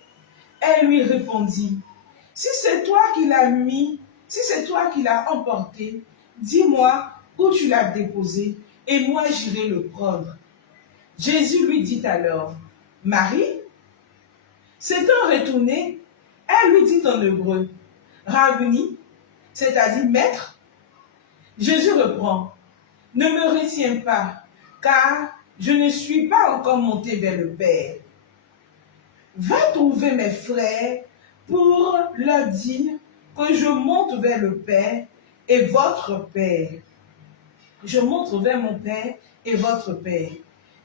elle lui répondit, « Si c'est toi qui l'as mis, si c'est toi qui l'as emporté, dis-moi où tu l'as déposé, et moi j'irai le prendre. » Jésus lui dit alors, « Marie ?» S'étant retournée, elle lui dit en hébreu, « Rabbuni », c'est-à-dire maître. Jésus reprend, « Ne me retiens pas, car je ne suis pas encore monté vers le Père. Va trouver mes frères pour leur dire que je monte vers le Père et votre Père. Je monte vers mon Père et votre Père,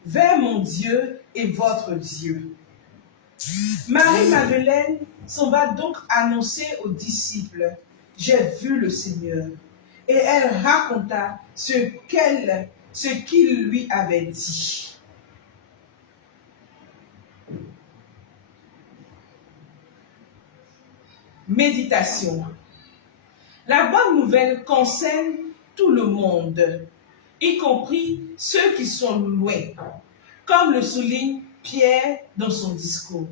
vers mon Dieu et votre Dieu. » Marie-Madeleine s'en va donc annoncer aux disciples, « J'ai vu le Seigneur. » Et elle raconta ce qu'il lui avait dit. Méditation. La bonne nouvelle concerne tout le monde, y compris ceux qui sont loin, comme le souligne Pierre dans son discours.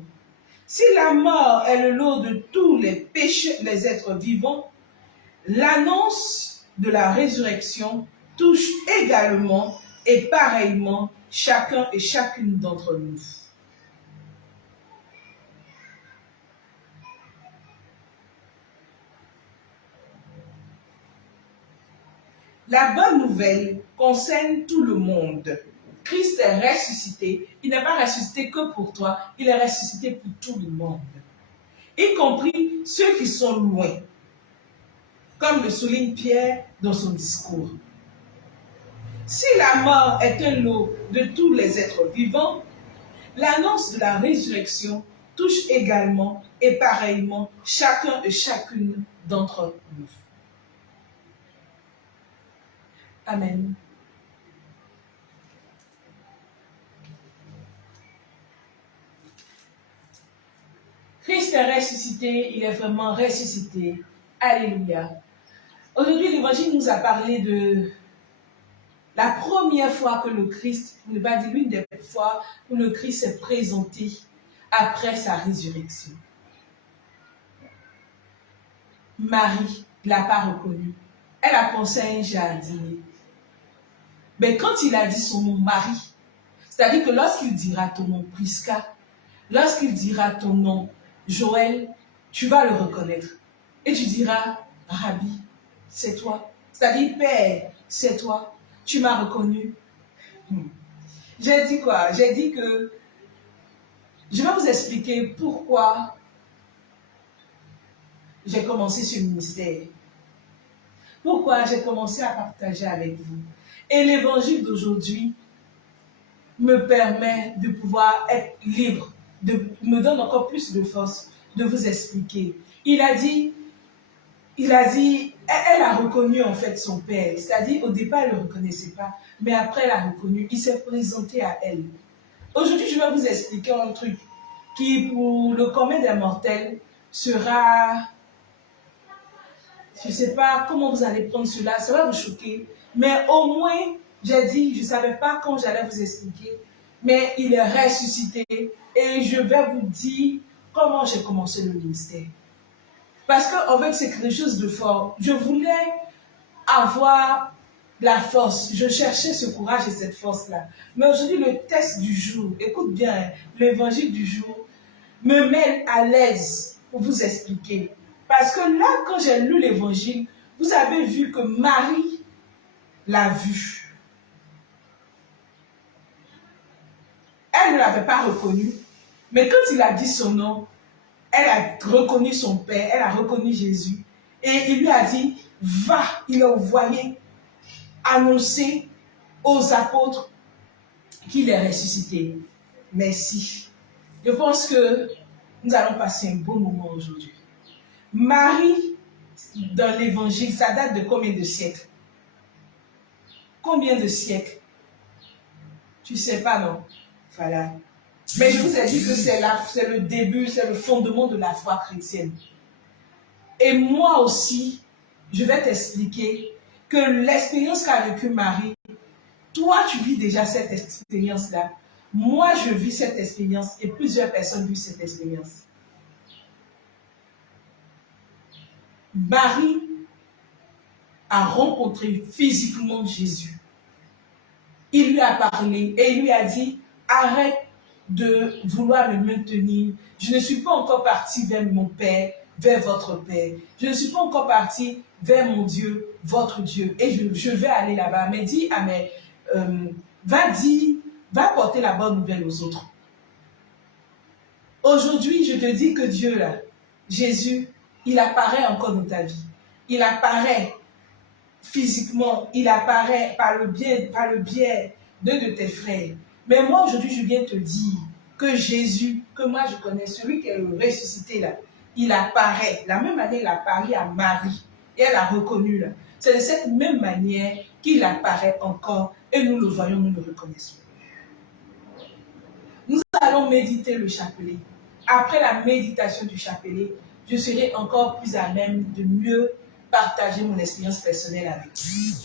Si la mort est le lot de tous les péchés des êtres vivants, l'annonce de la résurrection touche également et pareillement chacun et chacune d'entre nous. La bonne nouvelle concerne tout le monde. Christ est ressuscité. Il n'est pas ressuscité que pour toi, il est ressuscité pour tout le monde, y compris ceux qui sont loin, comme le souligne Pierre dans son discours. Si la mort est un lot de tous les êtres vivants, l'annonce de la résurrection touche également et pareillement chacun et chacune d'entre nous. Amen. Christ est ressuscité, il est vraiment ressuscité. Alléluia. Aujourd'hui, l'Évangile nous a parlé de la première fois que le Christ, pour ne pas dire l'une des fois où le Christ s'est présenté après sa résurrection. Marie ne l'a pas reconnu. Elle a pensé à un jardinier. Mais quand il a dit son nom Marie, c'est-à-dire que lorsqu'il dira ton nom Prisca, lorsqu'il dira ton nom Joël, tu vas le reconnaître. Et tu diras, Rabbi, c'est toi. C'est-à-dire, Père, c'est toi. Tu m'as reconnu. J'ai dit quoi? J'ai dit que je vais vous expliquer pourquoi j'ai commencé ce ministère. Pourquoi j'ai commencé à partager avec vous. Et l'évangile d'aujourd'hui me permet de pouvoir être libre, me donne encore plus de force de vous expliquer. Elle a reconnu en fait son père. C'est-à-dire, au départ, elle ne le reconnaissait pas, mais après, elle a reconnu. Il s'est présenté à elle. Aujourd'hui, je vais vous expliquer un truc qui, pour le commun des mortels, sera... Je ne sais pas comment vous allez prendre cela, ça va vous choquer. Mais au moins, j'ai dit, je ne savais pas quand j'allais vous expliquer, mais il est ressuscité. Et je vais vous dire comment j'ai commencé le ministère. Parce qu'en fait, c'est quelque chose de fort. Je voulais avoir la force. Je cherchais ce courage et cette force-là. Mais aujourd'hui, le test du jour, écoute bien, l'évangile du jour, me met à l'aise pour vous expliquer. Parce que là, quand j'ai lu l'évangile, vous avez vu que Marie l'a vu. Elle ne l'avait pas reconnu. Mais quand il a dit son nom, elle a reconnu son père, elle a reconnu Jésus. Et il lui a dit, va, il a envoyé annoncer aux apôtres qu'il est ressuscité. Merci. Je pense que nous allons passer un bon moment aujourd'hui. Marie, dans l'évangile, ça date de combien de siècles? Combien de siècles? Tu ne sais pas, non? Voilà. Mais je vous ai dit que c'est le début, c'est le fondement de la foi chrétienne. Et moi aussi, je vais t'expliquer que l'expérience qu'a vécue Marie, toi, tu vis déjà cette expérience-là. Moi, je vis cette expérience et plusieurs personnes vivent cette expérience. Marie a rencontré physiquement Jésus. Il lui a parlé et il lui a dit, arrête de vouloir me maintenir. Je ne suis pas encore partie vers mon Père, vers votre Père. Je ne suis pas encore partie vers mon Dieu, votre Dieu. Et je vais aller là-bas. Mais dis à mes... va porter la bonne nouvelle aux autres. Aujourd'hui, je te dis que Dieu, là, Jésus, il apparaît encore dans ta vie. Il apparaît physiquement, il apparaît par le biais de tes frères. Mais moi, aujourd'hui, je viens te dire que Jésus, que moi je connais, celui qui est le ressuscité là, il apparaît. La même manière, il apparaît à Marie. Et elle a reconnu là. C'est de cette même manière qu'il apparaît encore. Et nous le voyons, nous le reconnaissons. Nous allons méditer le chapelet. Après la méditation du chapelet, je serai encore plus à même de mieux partager mon expérience personnelle avec vous.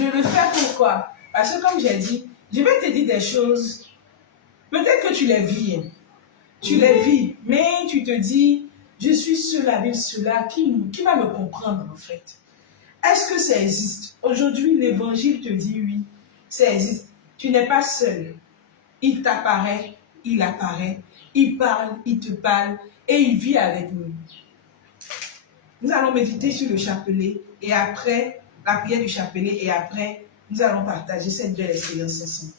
Je le fais pourquoi? Parce que comme j'ai dit, je vais te dire des choses. Peut-être que tu les vis. Tu les vis, mais tu te dis, je suis seul avec cela, qui va me comprendre en fait? Est-ce que ça existe? Aujourd'hui, l'évangile te dit oui, ça existe. Tu n'es pas seul. Il t'apparaît, il apparaît, il parle, il te parle et il vit avec nous. Nous allons méditer sur le chapelet et après, la prière du chapelet et après, nous allons partager cette belle expérience ensemble.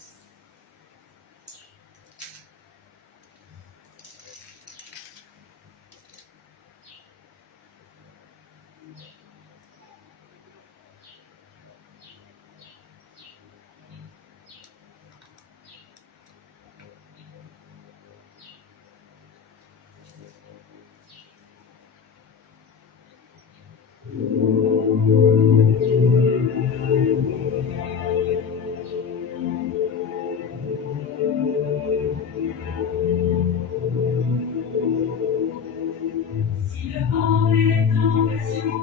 Si le vent est en passion,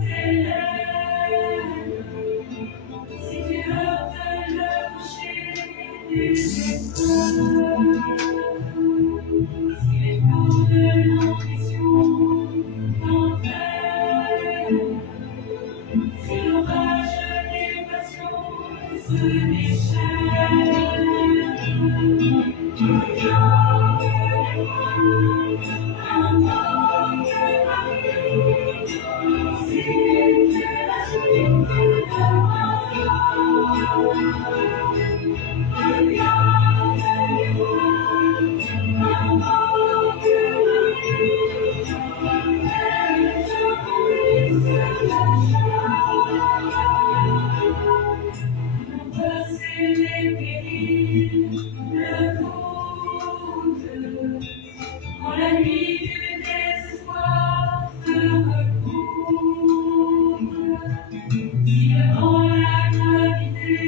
s'élève. Si tu heurtes le rocher des épreuves, si les flots de l'ambition t'entraînent, si l'orage des passions se déchaîne, regarde un homme de la vie, c'est que la suite de ma quand la nuit du désespoir te recouvre, si devant la gravité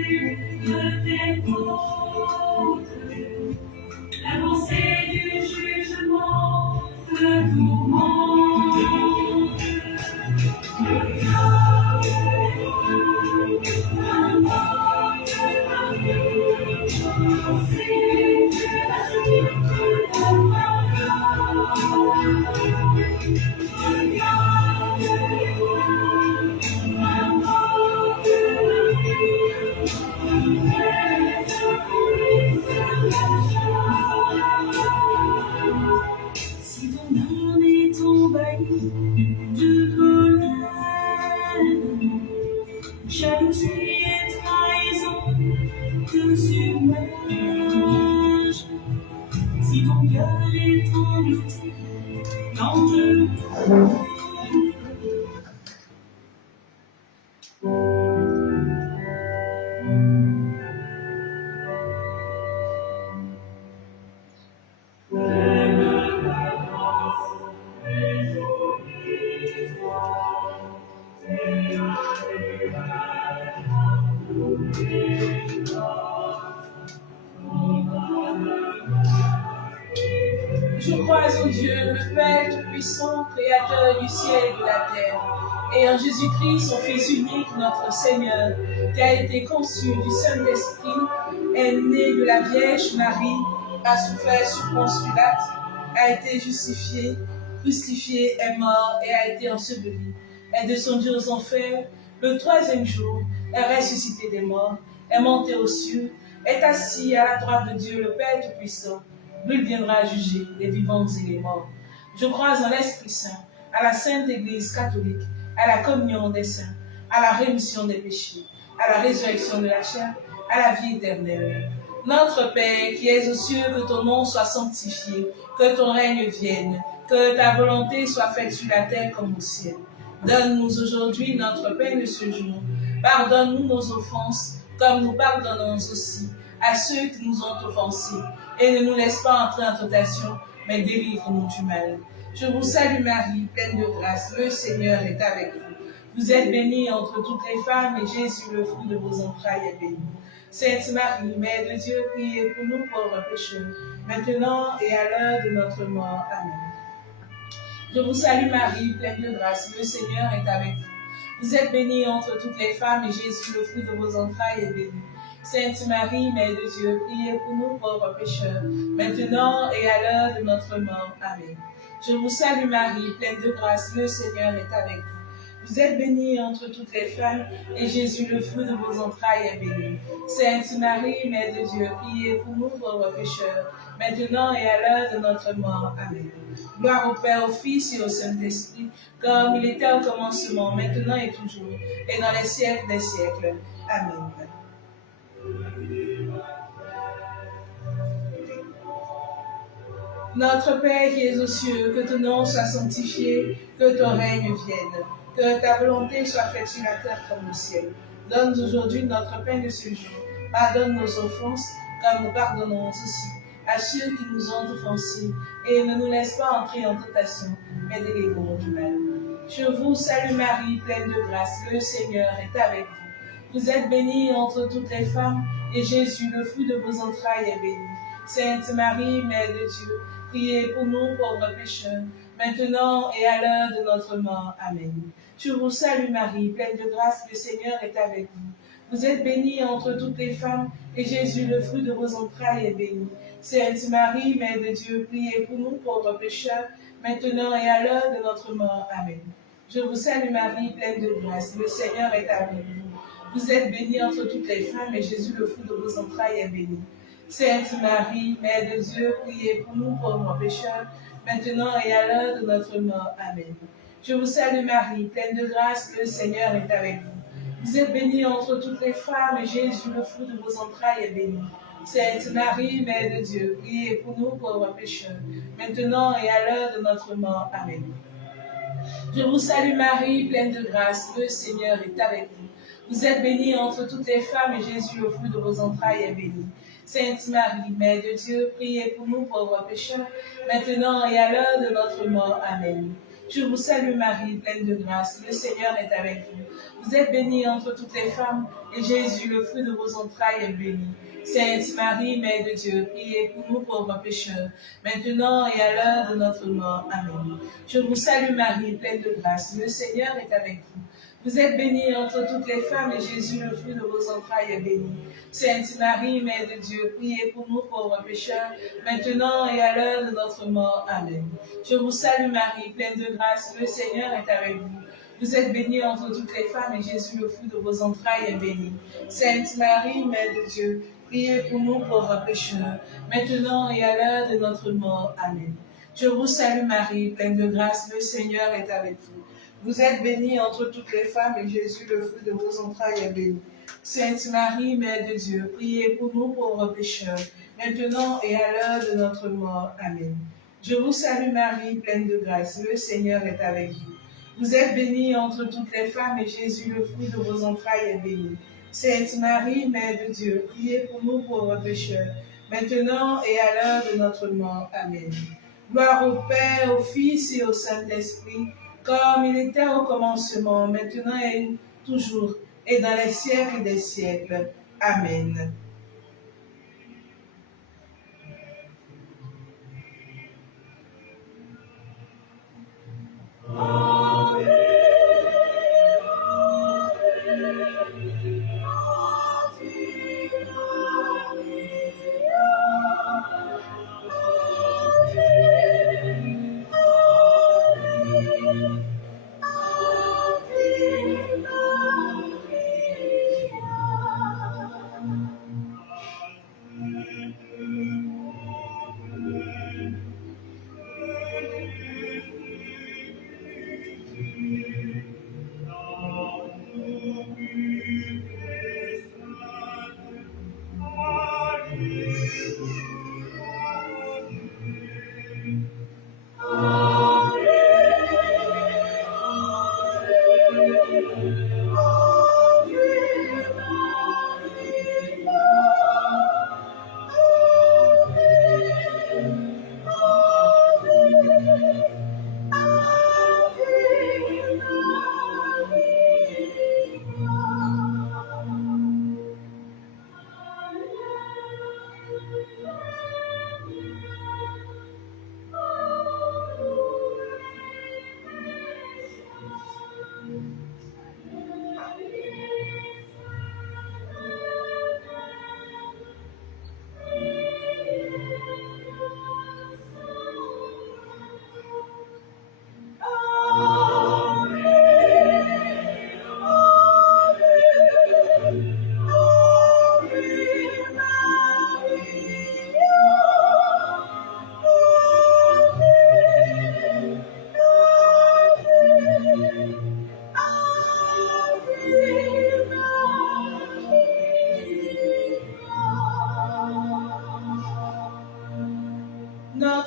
de tes fautes, l'avancée du jugement te tourmente, regarde un mort de la vie, c'est que la suite de ma si ton âme est envahie de colère, jalousie et trahison te submergent. Si ton cœur est englouti dans le Je crois en Dieu, le Père Tout-Puissant, Créateur du ciel et de la terre, et en Jésus-Christ, son Fils unique, notre Seigneur, qui a été conçu du Saint-Esprit, est né de la Vierge Marie, a souffert sous Ponce Pilate, a été justifié, crucifié, est mort et a été enseveli, est descendu aux enfers, le troisième jour, est ressuscité des morts, est monté aux cieux, est assis à la droite de Dieu, le Père Tout-Puissant. Lui viendra juger les vivants et les morts. Je crois en l'Esprit Saint, à la Sainte Église catholique, à la communion des saints, à la rémission des péchés, à la résurrection de la chair, à la vie éternelle. Notre Père, qui es aux cieux, que ton nom soit sanctifié, que ton règne vienne, que ta volonté soit faite sur la terre comme au ciel. Donne-nous aujourd'hui notre pain de ce jour. Pardonne-nous nos offenses, comme nous pardonnons aussi à ceux qui nous ont offensés. Et ne nous laisse pas entrer en tentation, mais délivre-nous du mal. Je vous salue Marie, pleine de grâce, le Seigneur est avec vous. Vous êtes bénie entre toutes les femmes, et Jésus, le fruit de vos entrailles, est béni. Sainte Marie, Mère de Dieu, priez pour nous pauvres pécheurs, maintenant et à l'heure de notre mort. Amen. Je vous salue Marie, pleine de grâce, le Seigneur est avec vous. Vous êtes bénie entre toutes les femmes, et Jésus, le fruit de vos entrailles, est béni. Sainte Marie, Mère de Dieu, priez pour nous pauvres pécheurs, maintenant et à l'heure de notre mort. Amen. Je vous salue Marie, pleine de grâce, le Seigneur est avec vous. Vous êtes bénie entre toutes les femmes, et Jésus, le fruit de vos entrailles, est béni. Sainte Marie, Mère de Dieu, priez pour nous pauvres pécheurs, maintenant et à l'heure de notre mort. Amen. Gloire au Père, au Fils et au Saint-Esprit, comme il était au commencement, maintenant et toujours, et dans les siècles des siècles. Amen. Notre Père qui es aux cieux, que ton nom soit sanctifié, que ton règne vienne, que ta volonté soit faite sur la terre comme au ciel. Donne-nous aujourd'hui notre pain de ce jour. Pardonne nos offenses, comme nous pardonnons aussi à ceux qui nous ont offensés, et ne nous laisse pas entrer en tentation, mais délivre-nous du mal. Je vous salue Marie, pleine de grâce, le Seigneur est avec vous. Vous êtes bénie entre toutes les femmes, et Jésus, le fruit de vos entrailles, est béni. Sainte Marie, Mère de Dieu, priez pour nous pauvres pécheurs, maintenant et à l'heure de notre mort. Amen. Je vous salue Marie, pleine de grâce, le Seigneur est avec vous. Vous êtes bénie entre toutes les femmes, et Jésus, le fruit de vos entrailles, est béni. Sainte Marie, Mère de Dieu, priez pour nous pauvres pécheurs, maintenant et à l'heure de notre mort. Amen. Je vous salue Marie, pleine de grâce, le Seigneur est avec vous. Vous êtes bénie entre toutes les femmes, et Jésus, le fruit de vos entrailles, est béni. Sainte Marie, Mère de Dieu, priez pour nous pauvres pécheurs, maintenant et à l'heure de notre mort. Amen. Je vous salue Marie, pleine de grâce, le Seigneur est avec vous. Vous êtes bénie entre toutes les femmes, et Jésus, le fruit de vos entrailles, est béni. Sainte Marie, Mère de Dieu, priez pour nous pauvres pécheurs, maintenant et à l'heure de notre mort. Amen. Je vous salue Marie, pleine de grâce, le Seigneur est avec vous. Vous êtes bénie entre toutes les femmes, et Jésus, le fruit de vos entrailles, est béni. Sainte Marie, Mère de Dieu, priez pour nous pauvres pécheurs, maintenant et à l'heure de notre mort. Amen. Je vous salue Marie, pleine de grâce, le Seigneur est avec vous. Vous êtes bénie entre toutes les femmes, et Jésus, le fruit de vos entrailles, est béni. Sainte Marie, Mère de Dieu, priez pour nous pauvres pécheurs, maintenant et à l'heure de notre mort. Amen. Je vous salue Marie, pleine de grâce, le Seigneur est avec vous. Vous êtes bénie entre toutes les femmes, et Jésus, le fruit de vos entrailles, est béni. Sainte Marie, Mère de Dieu, priez pour nous pauvres pécheurs, maintenant et à l'heure de notre mort. Amen. Je vous salue Marie, pleine de grâce, le Seigneur est avec vous. Vous êtes bénie entre toutes les femmes, et Jésus, le fruit de vos entrailles, est béni. Sainte Marie, Mère de Dieu, priez pour nous pauvres pécheurs, maintenant et à l'heure de notre mort. Amen. Je vous salue Marie, pleine de grâce, le Seigneur est avec vous. Vous êtes bénie entre toutes les femmes, et Jésus, le fruit de vos entrailles, est béni. Sainte Marie, Mère de Dieu, priez pour nous pauvres pécheurs, maintenant et à l'heure de notre mort. Amen. Je vous salue Marie, pleine de grâce, le Seigneur est avec vous. Vous êtes bénie entre toutes les femmes, et Jésus, le fruit de vos entrailles, est béni. Sainte Marie, Mère de Dieu, priez pour nous pauvres pécheurs, maintenant et à l'heure de notre mort. Amen. Gloire au Père, au Fils et au Saint-Esprit, comme il était au commencement, maintenant et toujours, et dans les siècles des siècles. Amen.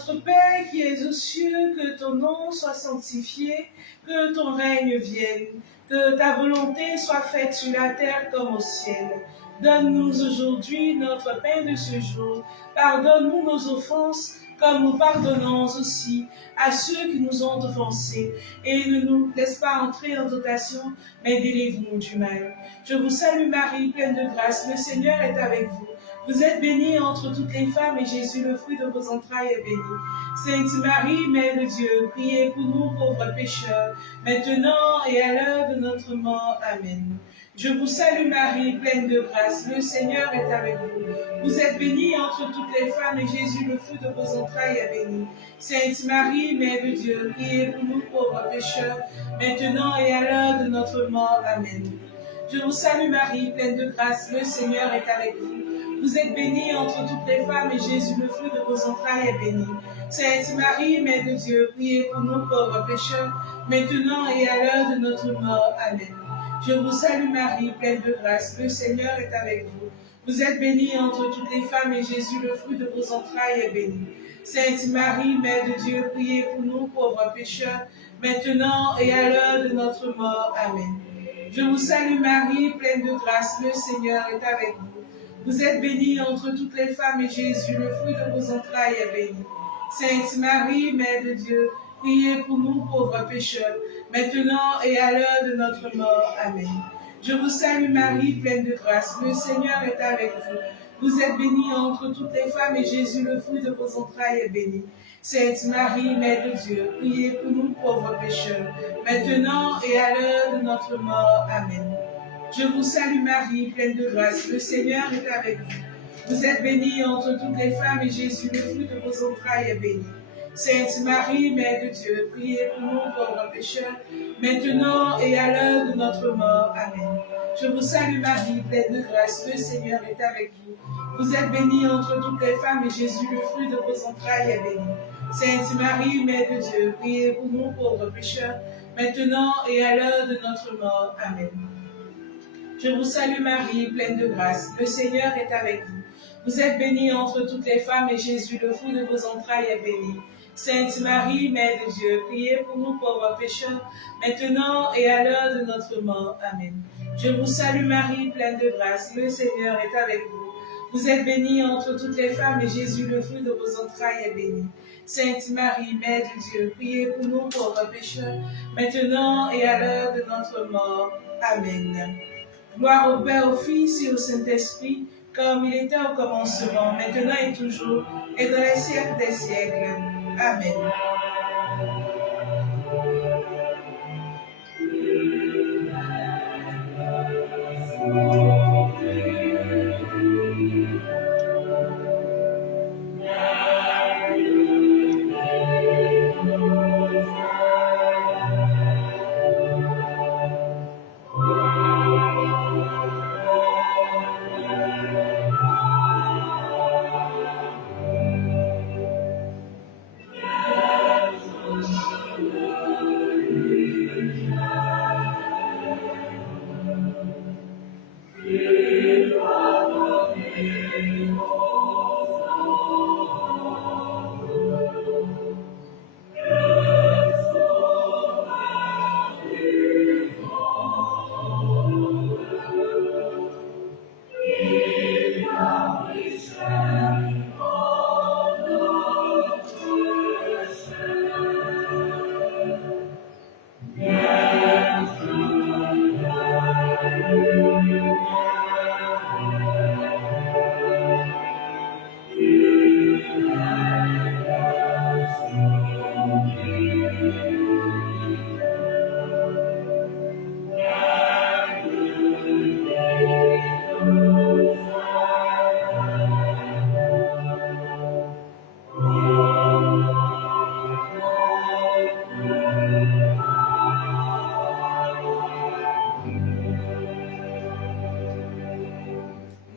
Notre Père qui es aux cieux, que ton nom soit sanctifié, que ton règne vienne, que ta volonté soit faite sur la terre comme au ciel. Donne-nous aujourd'hui notre pain de ce jour. Pardonne-nous nos offenses, comme nous pardonnons aussi à ceux qui nous ont offensés. Et ne nous laisse pas entrer en tentation, mais délivre-nous du mal. Je vous salue Marie, pleine de grâce, le Seigneur est avec vous. Vous êtes bénie entre toutes les femmes, et Jésus, le fruit de vos entrailles, est béni. Sainte Marie, Mère de Dieu, priez pour nous pauvres pécheurs, maintenant et à l'heure de notre mort. Amen. Je vous salue Marie, pleine de grâce, le Seigneur est avec vous. Vous êtes bénie entre toutes les femmes, et Jésus, le fruit de vos entrailles, est béni. Sainte Marie, Mère de Dieu, priez pour nous pauvres pécheurs, maintenant et à l'heure de notre mort. Amen. Je vous salue Marie, pleine de grâce, le Seigneur est avec vous. Vous êtes bénie entre toutes les femmes, et Jésus, le fruit de vos entrailles, est béni. Sainte Marie, Mère de Dieu, priez pour nous pauvres pécheurs, maintenant et à l'heure de notre mort. Amen. Je vous salue Marie, pleine de grâce, le Seigneur est avec vous. Vous êtes bénie entre toutes les femmes, et Jésus, le fruit de vos entrailles, est béni. Sainte Marie, Mère de Dieu, priez pour nous pauvres pécheurs, maintenant et à l'heure de notre mort. Amen. Je vous salue Marie, pleine de grâce, le Seigneur est avec vous. Vous êtes bénie entre toutes les femmes, et Jésus, le fruit de vos entrailles, est béni. Sainte Marie, Mère de Dieu, priez pour nous pauvres pécheurs, maintenant et à l'heure de notre mort. Amen. Je vous salue Marie, pleine de grâce, le Seigneur est avec vous. Vous êtes bénie entre toutes les femmes, et Jésus, le fruit de vos entrailles, est béni. Sainte Marie, Mère de Dieu, priez pour nous pauvres pécheurs, maintenant et à l'heure de notre mort. Amen. Je vous salue Marie, pleine de grâce, le Seigneur est avec vous. Vous êtes bénie entre toutes les femmes, et Jésus, le fruit de vos entrailles, est béni. Sainte Marie, Mère de Dieu, priez pour nous pauvres pécheurs, maintenant et à l'heure de notre mort. Amen. Je vous salue Marie, pleine de grâce, le Seigneur est avec vous. Vous êtes bénie entre toutes les femmes, et Jésus, le fruit de vos entrailles, est béni. Sainte Marie, Mère de Dieu, priez pour nous pauvres pécheurs, maintenant et à l'heure de notre mort. Amen. Je vous salue Marie, pleine de grâce, le Seigneur est avec vous. Vous êtes bénie entre toutes les femmes, et Jésus, le fruit de vos entrailles, est béni. Sainte Marie, Mère de Dieu, priez pour nous pauvres pécheurs, maintenant et à l'heure de notre mort. Amen. Je vous salue Marie, pleine de grâce, le Seigneur est avec vous. Vous êtes bénie entre toutes les femmes, et Jésus, le fruit de vos entrailles, est béni. Sainte Marie, Mère de Dieu, priez pour nous pauvres pécheurs, maintenant et à l'heure de notre mort. Amen. Gloire au Père, au Fils et au Saint-Esprit, comme il était au commencement, maintenant et toujours, et dans les siècles des siècles. Amen.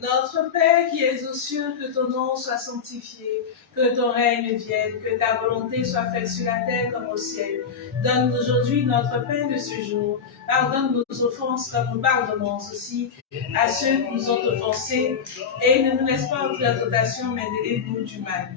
Notre Père qui es aux cieux, que ton nom soit sanctifié, que ton règne vienne, que ta volonté soit faite sur la terre comme au ciel. Donne-nous aujourd'hui notre pain de ce jour. Pardonne nos offenses comme nous pardonnons aussi à ceux qui nous ont offensés. Et ne nous laisse pas entrer en tentation, mais délivre-nous du mal.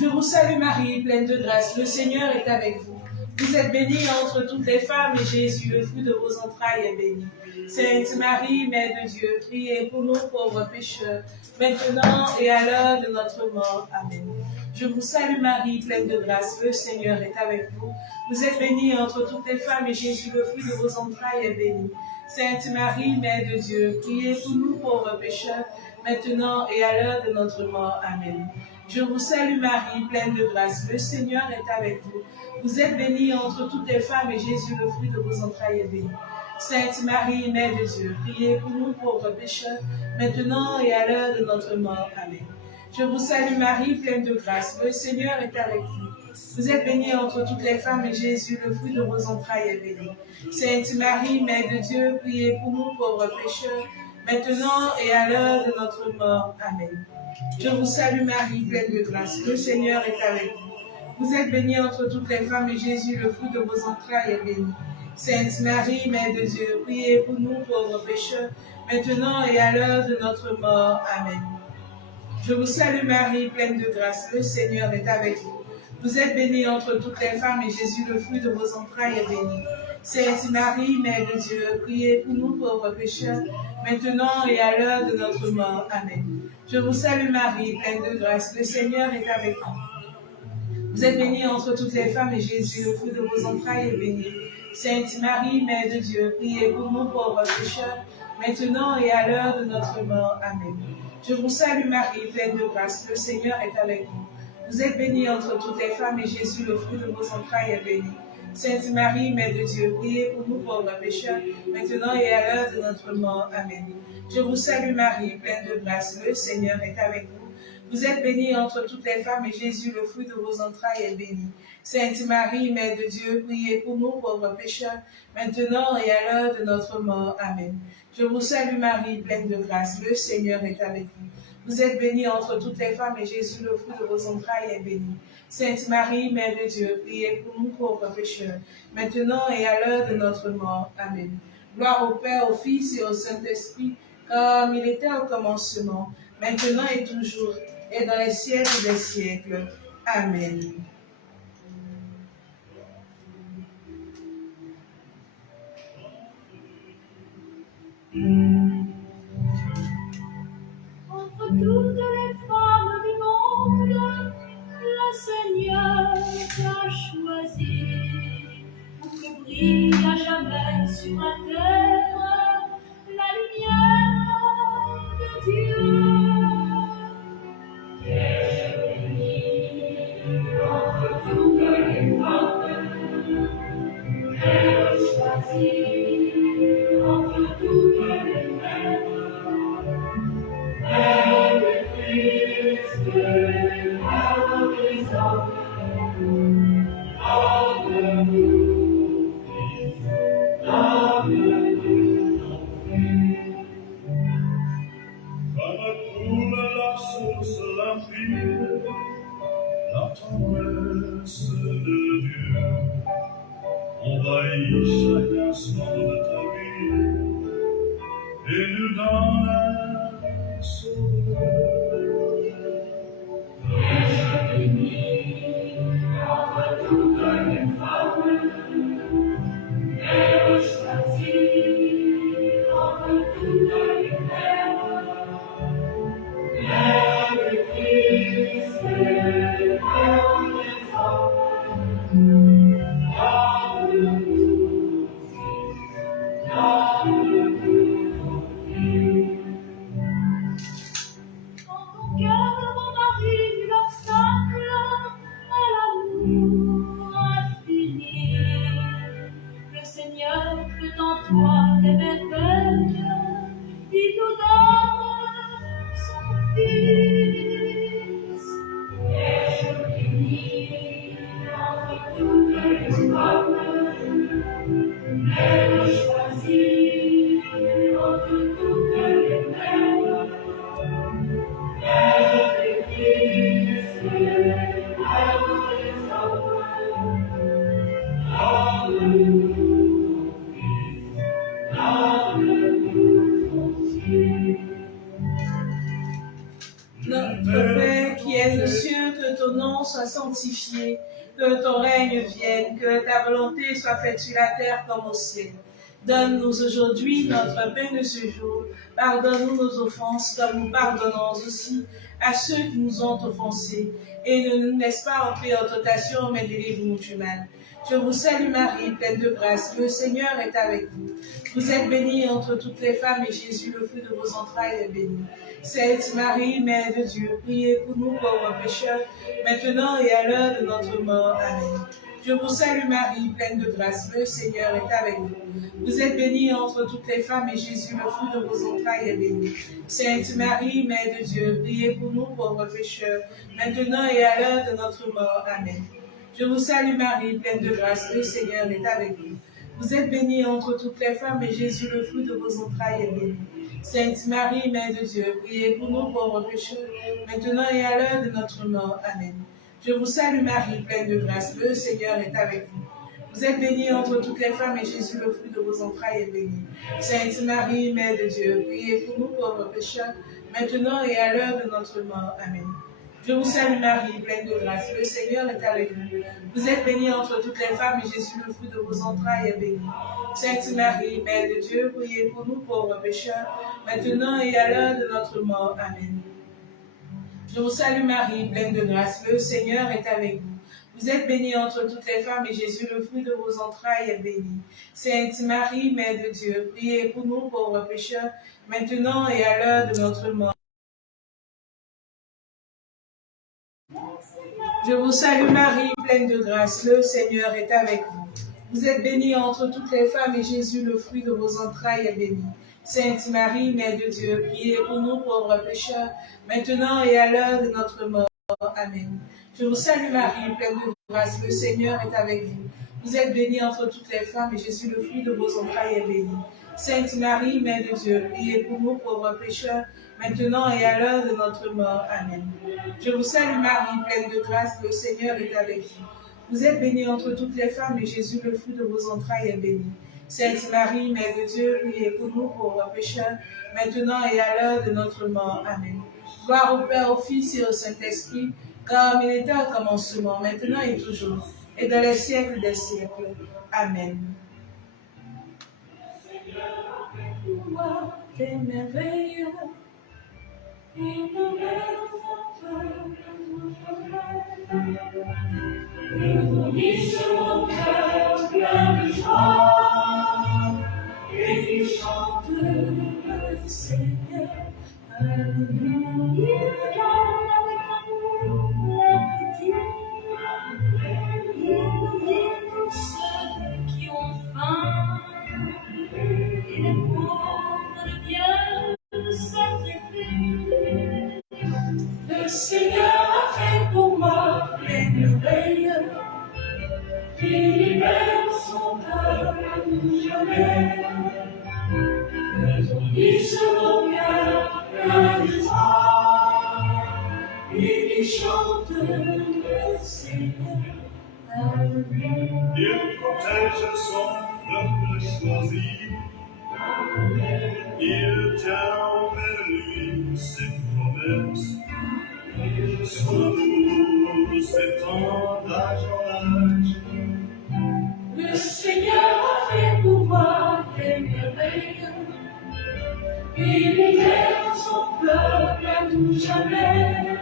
Je vous salue Marie, pleine de grâce, le Seigneur est avec vous. Vous êtes bénie entre toutes les femmes et Jésus, le fruit de vos entrailles, est béni. Sainte Marie, Mère de Dieu, priez pour nous pauvres pécheurs, maintenant et à l'heure de notre mort. Amen. Je vous salue Marie, pleine de grâce, le Seigneur est avec vous. Vous êtes bénie entre toutes les femmes et Jésus, le fruit de vos entrailles, est béni. Sainte Marie, Mère de Dieu, priez pour nous pauvres pécheurs, maintenant et à l'heure de notre mort. Amen. Je vous salue Marie, pleine de grâce, le Seigneur est avec vous. Vous êtes bénie entre toutes les femmes et Jésus, le fruit de vos entrailles, est béni. Sainte Marie, Mère de Dieu, priez pour nous pauvres pécheurs, maintenant et à l'heure de notre mort. Amen. Je vous salue Marie, pleine de grâce, le Seigneur est avec vous. Vous êtes bénie entre toutes les femmes et Jésus, le fruit de vos entrailles, est béni. Sainte Marie, Mère de Dieu, priez pour nous pauvres pécheurs, maintenant et à l'heure de notre mort. Amen. Je vous salue Marie, pleine de grâce, le Seigneur est avec vous. Vous êtes bénie entre toutes les femmes et Jésus, le fruit de vos entrailles, est béni. Sainte Marie, Mère de Dieu, priez pour nous pauvres pécheurs, maintenant et à l'heure de notre mort. Amen. Je vous salue Marie, pleine de grâce, le Seigneur est avec vous. Vous êtes bénie entre toutes les femmes et Jésus, le fruit de vos entrailles, est béni. Sainte Marie, Mère de Dieu, priez pour nous pauvres pécheurs, maintenant et à l'heure de notre mort. Amen. Je vous salue Marie, pleine de grâce, le Seigneur est avec vous. Vous êtes bénie entre toutes les femmes et Jésus, le fruit de vos entrailles, est béni. Sainte Marie, Mère de Dieu, priez pour nous pauvres pécheurs, maintenant et à l'heure de notre mort. Amen. Je vous salue Marie, pleine de grâce, le Seigneur est avec vous. Vous êtes bénie entre toutes les femmes et Jésus, le fruit de vos entrailles, est béni. Sainte Marie, Mère de Dieu, priez pour nous pauvres pécheurs, maintenant et à l'heure de notre mort. Amen. Je vous salue Marie, pleine de grâce, le Seigneur est avec vous. Vous êtes bénie entre toutes les femmes et Jésus, le fruit de vos entrailles, est béni. Sainte Marie, Mère de Dieu, priez pour nous pauvres pécheurs, maintenant et à l'heure de notre mort. Amen. Je vous salue Marie, pleine de grâce, le Seigneur est avec vous. Vous êtes bénie entre toutes les femmes et Jésus, le fruit de vos entrailles, est béni. Sainte Marie, Mère de Dieu, priez pour nous pauvres pécheurs, maintenant et à l'heure de notre mort. Amen. Gloire au Père, au Fils et au Saint-Esprit, comme il était au commencement, maintenant et toujours, et dans les siècles des siècles. Amen. Entre toutes les femmes du monde, le Seigneur t'a choisi pour que brille à jamais sur la terre la lumière de Dieu. T'es bénie entre toutes les femmes, t'es choisie entre toutes les mères. Mère de Christ, Mère des hommes, donne-nous Fils, donne-nous ton Fils. Comme coule la source limpide, la tendresse de Dieu envahit chaque instant de ta vie et nous donne un sauveur. T'es bénie entre toutes les femmes, t'es choisie entre toutes les mères. Mère de Christ, Mère des hommes, donne-nous Fils, donne-nous ton Fils. Quand ton cœur, mon mari, l'obstacle à l'amour infini, le Seigneur fait en toi des merveilles, il nous donne son Fils. T'es bénie entre toutes les femmes, t'es choisie entre toutes les mères. Mère de Christ, Mère des hommes, donne-nous Fils, donne-nous ton Fils. Notre Père qui es aux cieux, que ton sanctifié, que ton règne vienne, que ta volonté soit faite sur la terre comme au ciel. Donne-nous aujourd'hui notre pain de ce jour. Pardonne-nous nos offenses, comme nous pardonnons aussi à ceux qui nous ont offensés. Et ne nous laisse pas entrer en tentation, mais délivre-nous du mal. Je vous salue Marie, pleine de grâce, le Seigneur est avec vous. Vous êtes bénie entre toutes les femmes, et Jésus, le fruit de vos entrailles, est béni. Sainte Marie, Mère de Dieu, priez pour nous pauvres pécheurs, maintenant et à l'heure de notre mort. Amen. Je vous salue Marie, pleine de grâce, le Seigneur est avec vous. Vous êtes bénie entre toutes les femmes, et Jésus, le fruit de vos entrailles, est béni. Sainte Marie, Mère de Dieu, priez pour nous pauvres pécheurs, maintenant et à l'heure de notre mort. Amen. Je vous salue Marie, pleine de grâce, le Seigneur est avec vous. Vous êtes bénie entre toutes les femmes, et Jésus, le fruit de vos entrailles, est béni. Sainte Marie, Mère de Dieu, priez pour nous pauvres pécheurs, maintenant et à l'heure de notre mort. Amen. Je vous salue Marie, pleine de grâce, le Seigneur est avec vous. Vous êtes bénie entre toutes les femmes, et Jésus, le fruit de vos entrailles, est béni. Sainte Marie, Mère de Dieu, priez pour nous pauvres pécheurs, maintenant et à l'heure de notre mort. Amen. Je vous salue Marie, pleine de grâce, le Seigneur est avec vous. Vous êtes bénie entre toutes les femmes, et Jésus, le fruit de vos entrailles, est béni. Sainte Marie, Mère de Dieu, priez pour nous pauvres pécheurs, maintenant et à l'heure de notre mort. Amen. Je vous salue Marie, pleine de grâce, le Seigneur est avec vous. Vous êtes bénie entre toutes les femmes, et Jésus, le fruit de vos entrailles, est béni. Sainte Marie, Mère de Dieu, priez pour nous pauvres pécheurs, maintenant et à l'heure de notre mort. Je vous salue Marie, pleine de grâce, le Seigneur est avec vous. Vous êtes bénie entre toutes les femmes, et Jésus, le fruit de vos entrailles, est béni. Sainte Marie, Mère de Dieu, priez pour nous pauvres pécheurs, maintenant et à l'heure de notre mort. Amen. Je vous salue Marie, pleine de grâce, le Seigneur est avec vous. Vous êtes bénie entre toutes les femmes, et Jésus, le fruit de vos entrailles, est béni. Sainte Marie, Mère de Dieu, priez pour nous pauvres pécheurs, maintenant et à l'heure de notre mort. Amen. Je vous salue Marie, pleine de grâce, le Seigneur est avec vous. Vous êtes bénie entre toutes les femmes, et Jésus, le fruit de vos entrailles, est béni. Sainte Marie, Mère de Dieu, priez pour nous pauvres pécheurs, maintenant et à l'heure de notre mort. Amen. Gloire au Père, au Fils et au Saint-Esprit, comme il était au commencement, maintenant et toujours, et dans les siècles des siècles. Amen. T'es merveilleux, Unis sur mon cœur plein de joie, et qui chante le Seigneur. Alléluia. Il garde avec amour la pitié, il nourrit tous ceux qui ont faim, et les pauvres deviennent sacrifiés. Le Seigneur a fait pour moi les merveilles, il libère son peuple à tout jamais. Il se mon cœur plein de joie, et qui chante le Seigneur. Il protège son peuple choisi. Il tient envers lui ses promesses. Son amour s'étend d'âge en âge. Le Seigneur a fait pour moi des merveilles. Il libère son peuple à tout jamais.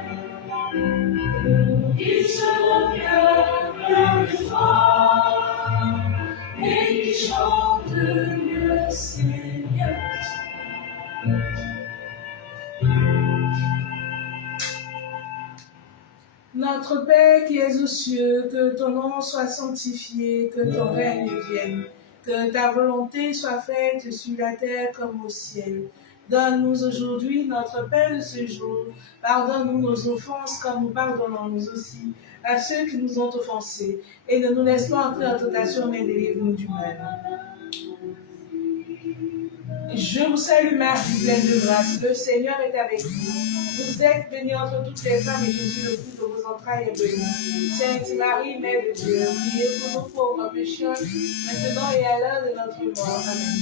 Il se mon cœur plein de joie, et qui chante le Seigneur. Notre Père qui es aux cieux, que ton nom soit sanctifié, que ton règne vienne, que ta volonté soit faite sur la terre comme au ciel. Donne-nous aujourd'hui notre pain de ce jour. Pardonne-nous nos offenses comme nous pardonnons nous aussi à ceux qui nous ont offensés. Et ne nous laisse pas entrer en tentation, mais délivre-nous du mal. Je vous salue Marie, pleine de grâce, le Seigneur est avec vous. Vous êtes bénie entre toutes les femmes, et Jésus, le fruit de vos entrailles, est béni. Sainte Marie, Mère de Dieu, priez pour nous pauvres pécheurs, maintenant et à l'heure de notre mort. Amen.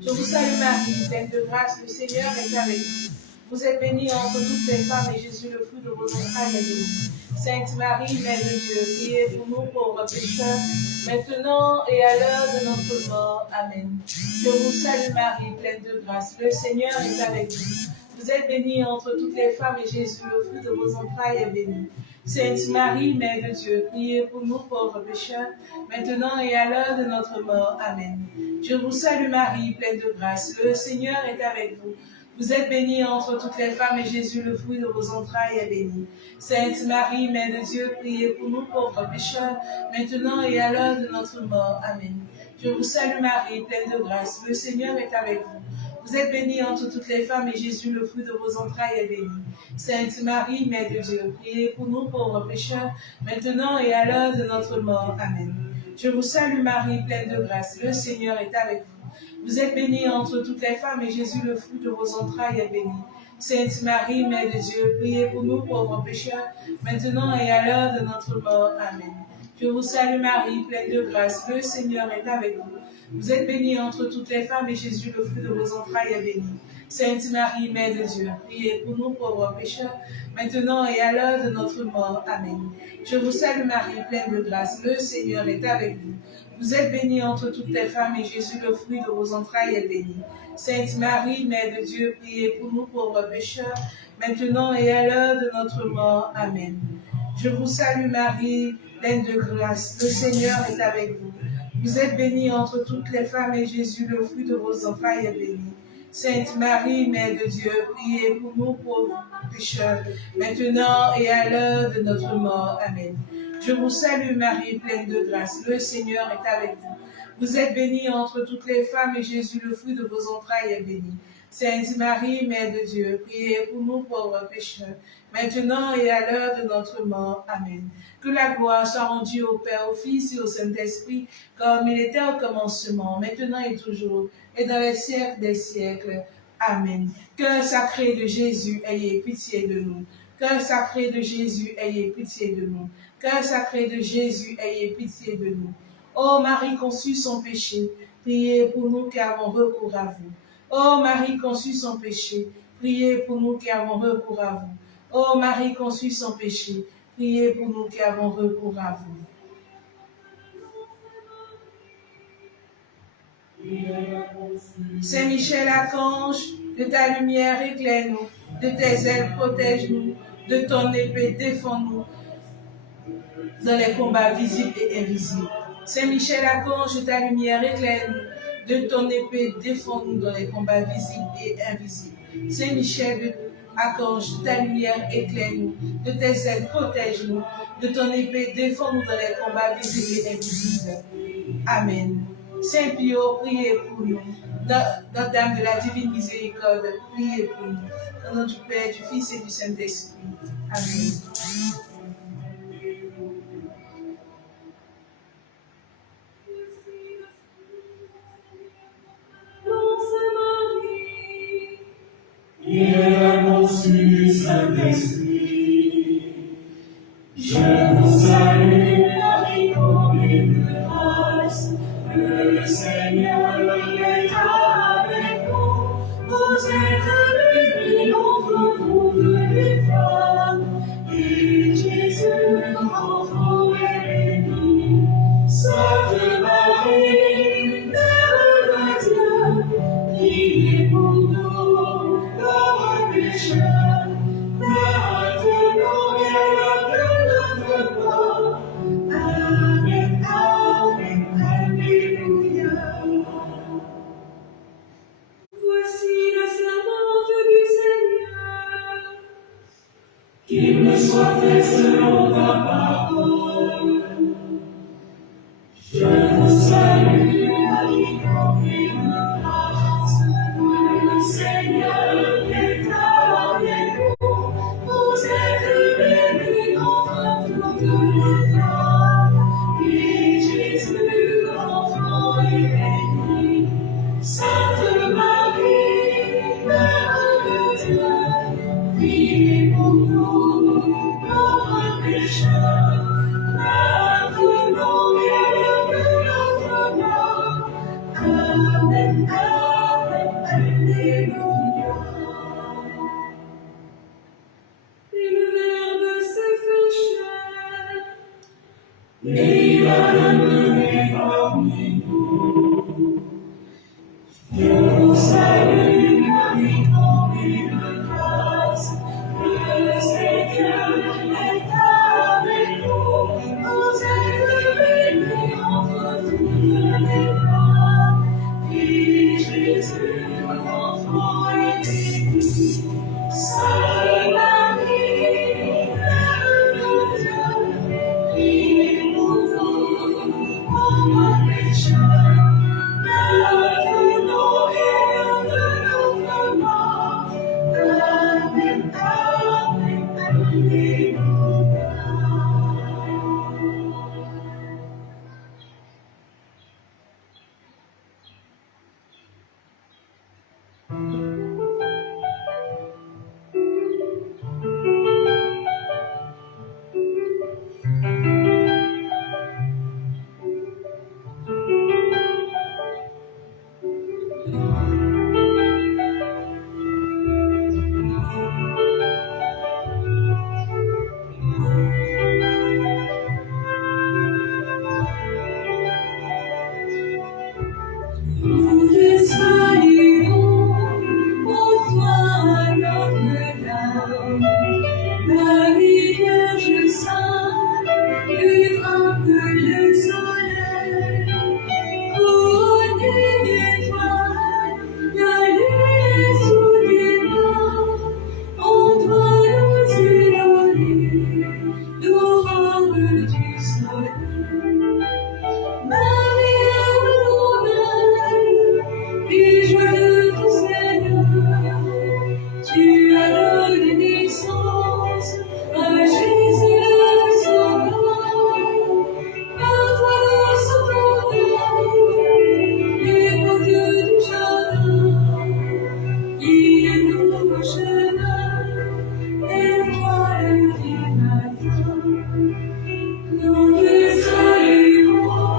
Je vous salue Marie, pleine de grâce, le Seigneur est avec vous. Vous êtes bénie entre toutes les femmes et Jésus, le fruit de vos entrailles, est béni. Sainte Marie, Mère de Dieu, priez pour nous pauvres pécheurs, maintenant et à l'heure de notre mort. Amen. Je vous salue Marie, pleine de grâce. Le Seigneur est avec vous. Vous êtes bénie entre toutes les femmes et Jésus, le fruit de vos entrailles, est béni. Sainte Marie, Mère de Dieu, priez pour nous pauvres pécheurs, maintenant et à l'heure de notre mort. Amen. Je vous salue Marie, pleine de grâce. Le Seigneur est avec vous. Vous êtes bénie entre toutes les femmes et Jésus, le fruit de vos entrailles, est béni. Sainte Marie, Mère de Dieu, priez pour nous pauvres pécheurs, maintenant et à l'heure de notre mort. Amen. Je vous salue Marie, pleine de grâce. Le Seigneur est avec vous. Vous êtes bénie entre toutes les femmes et Jésus, le fruit de vos entrailles, est béni. Sainte Marie, Mère de Dieu, priez pour nous pauvres pécheurs, maintenant et à l'heure de notre mort. Amen. Je vous salue Marie, pleine de grâce. Le Seigneur est avec vous. Vous êtes bénie entre toutes les femmes et Jésus, le fruit de vos entrailles, est béni. Sainte Marie, Mère de Dieu, priez pour nous pauvres pécheurs, maintenant et à l'heure de notre mort. Amen. Je vous salue Marie, pleine de grâce. Le Seigneur est avec vous. Vous êtes bénie entre toutes les femmes et Jésus, le fruit de vos entrailles, est béni. Sainte Marie, Mère de Dieu, priez pour nous pauvres pécheurs, maintenant et à l'heure de notre mort. Amen. Je vous salue Marie, pleine de grâce. Le Seigneur est avec vous. Vous êtes bénie entre toutes les femmes et Jésus, le fruit de vos entrailles, est béni. Sainte Marie, Mère de Dieu, priez pour nous pauvres pécheurs, maintenant et à l'heure de notre mort. Amen. Je vous salue Marie, pleine de grâce. Le Seigneur est avec vous. Vous êtes bénie entre toutes les femmes et Jésus, le fruit de vos entrailles, est béni. Sainte Marie, Mère de Dieu, priez pour nous pauvres pécheurs, maintenant et à l'heure de notre mort. Amen. Je vous salue Marie, pleine de grâce. Le Seigneur est avec vous. Vous êtes bénie entre toutes les femmes et Jésus, le fruit de vos entrailles, est béni. Sainte Marie, Mère de Dieu, priez pour nous pauvres pécheurs, maintenant et à l'heure de notre mort. Amen. Que la gloire soit rendue au Père, au Fils et au Saint-Esprit, comme il était au commencement, maintenant et toujours, et dans les siècles des siècles. Amen. Cœur sacré de Jésus, ayez pitié de nous. Cœur sacré de Jésus, ayez pitié de nous. Cœur sacré de Jésus, ayez pitié de nous. Ô Marie conçue sans péché, priez pour nous qui avons recours à vous. Ô Marie conçue sans péché, priez pour nous qui avons recours à vous. Ô Marie conçue sans péché, priez pour nous qui avons recours à vous. Saint Michel Archange, de ta lumière éclaire-nous, de tes ailes protège-nous, de ton épée défends-nous dans les combats visibles et invisibles. Saint Michel Archange, de ta lumière éclaire-nous, de ton épée défends-nous dans les combats visibles et invisibles. Saint Michel Archange, de ta lumière éclaire-nous, de tes ailes protège-nous, de ton épée défends-nous dans les combats visibles et invisibles. Amen. Saint Pio, priez pour nous. Notre Dame de la Divine Miséricorde, priez pour nous. Au nom du Père, du Fils et du Saint-Esprit. Amen. Prière conçue, Saint-Esprit. Je vous salue, Marie, comblée de grâce. Le Seigneur est avec vous. Vous êtes bénie entre toutes les femmes. Et Jésus, enfant, est béni. Sainte Marie, Mère de Dieu, priez pour nous, pauvres pécheurs, maintenant et à l'heure de notre mort. Amen, amen, alléluia. Voici la servante du Seigneur. Qu'il me soit fait selon ta parole. Je vous salue, Marie, comblée de grâce. Le Seigneur est avec vous. Vous êtes bénie entre toutes les femmes. Et Jésus, l'enfant, est béni. Sainte Marie, Mère de Dieu, priez pour nous, pauvres pécheurs, maintenant et à l'heure de notre mort. Amen. Nous te saluons, ô toi Notre-Dame, Marie Vierge Sainte, plus grande que le soleil, couronnée d'étoiles, la lune sous les mains, en toi nous élevons, l'aurore du soleil. Marie, et joie de ton Seigneur, tu as donné naissance à Jésus le Sauveur. Par toi nous sommes tombés, les portes du jardin, qui nous chemin, étoile du matin. Nous te saluons,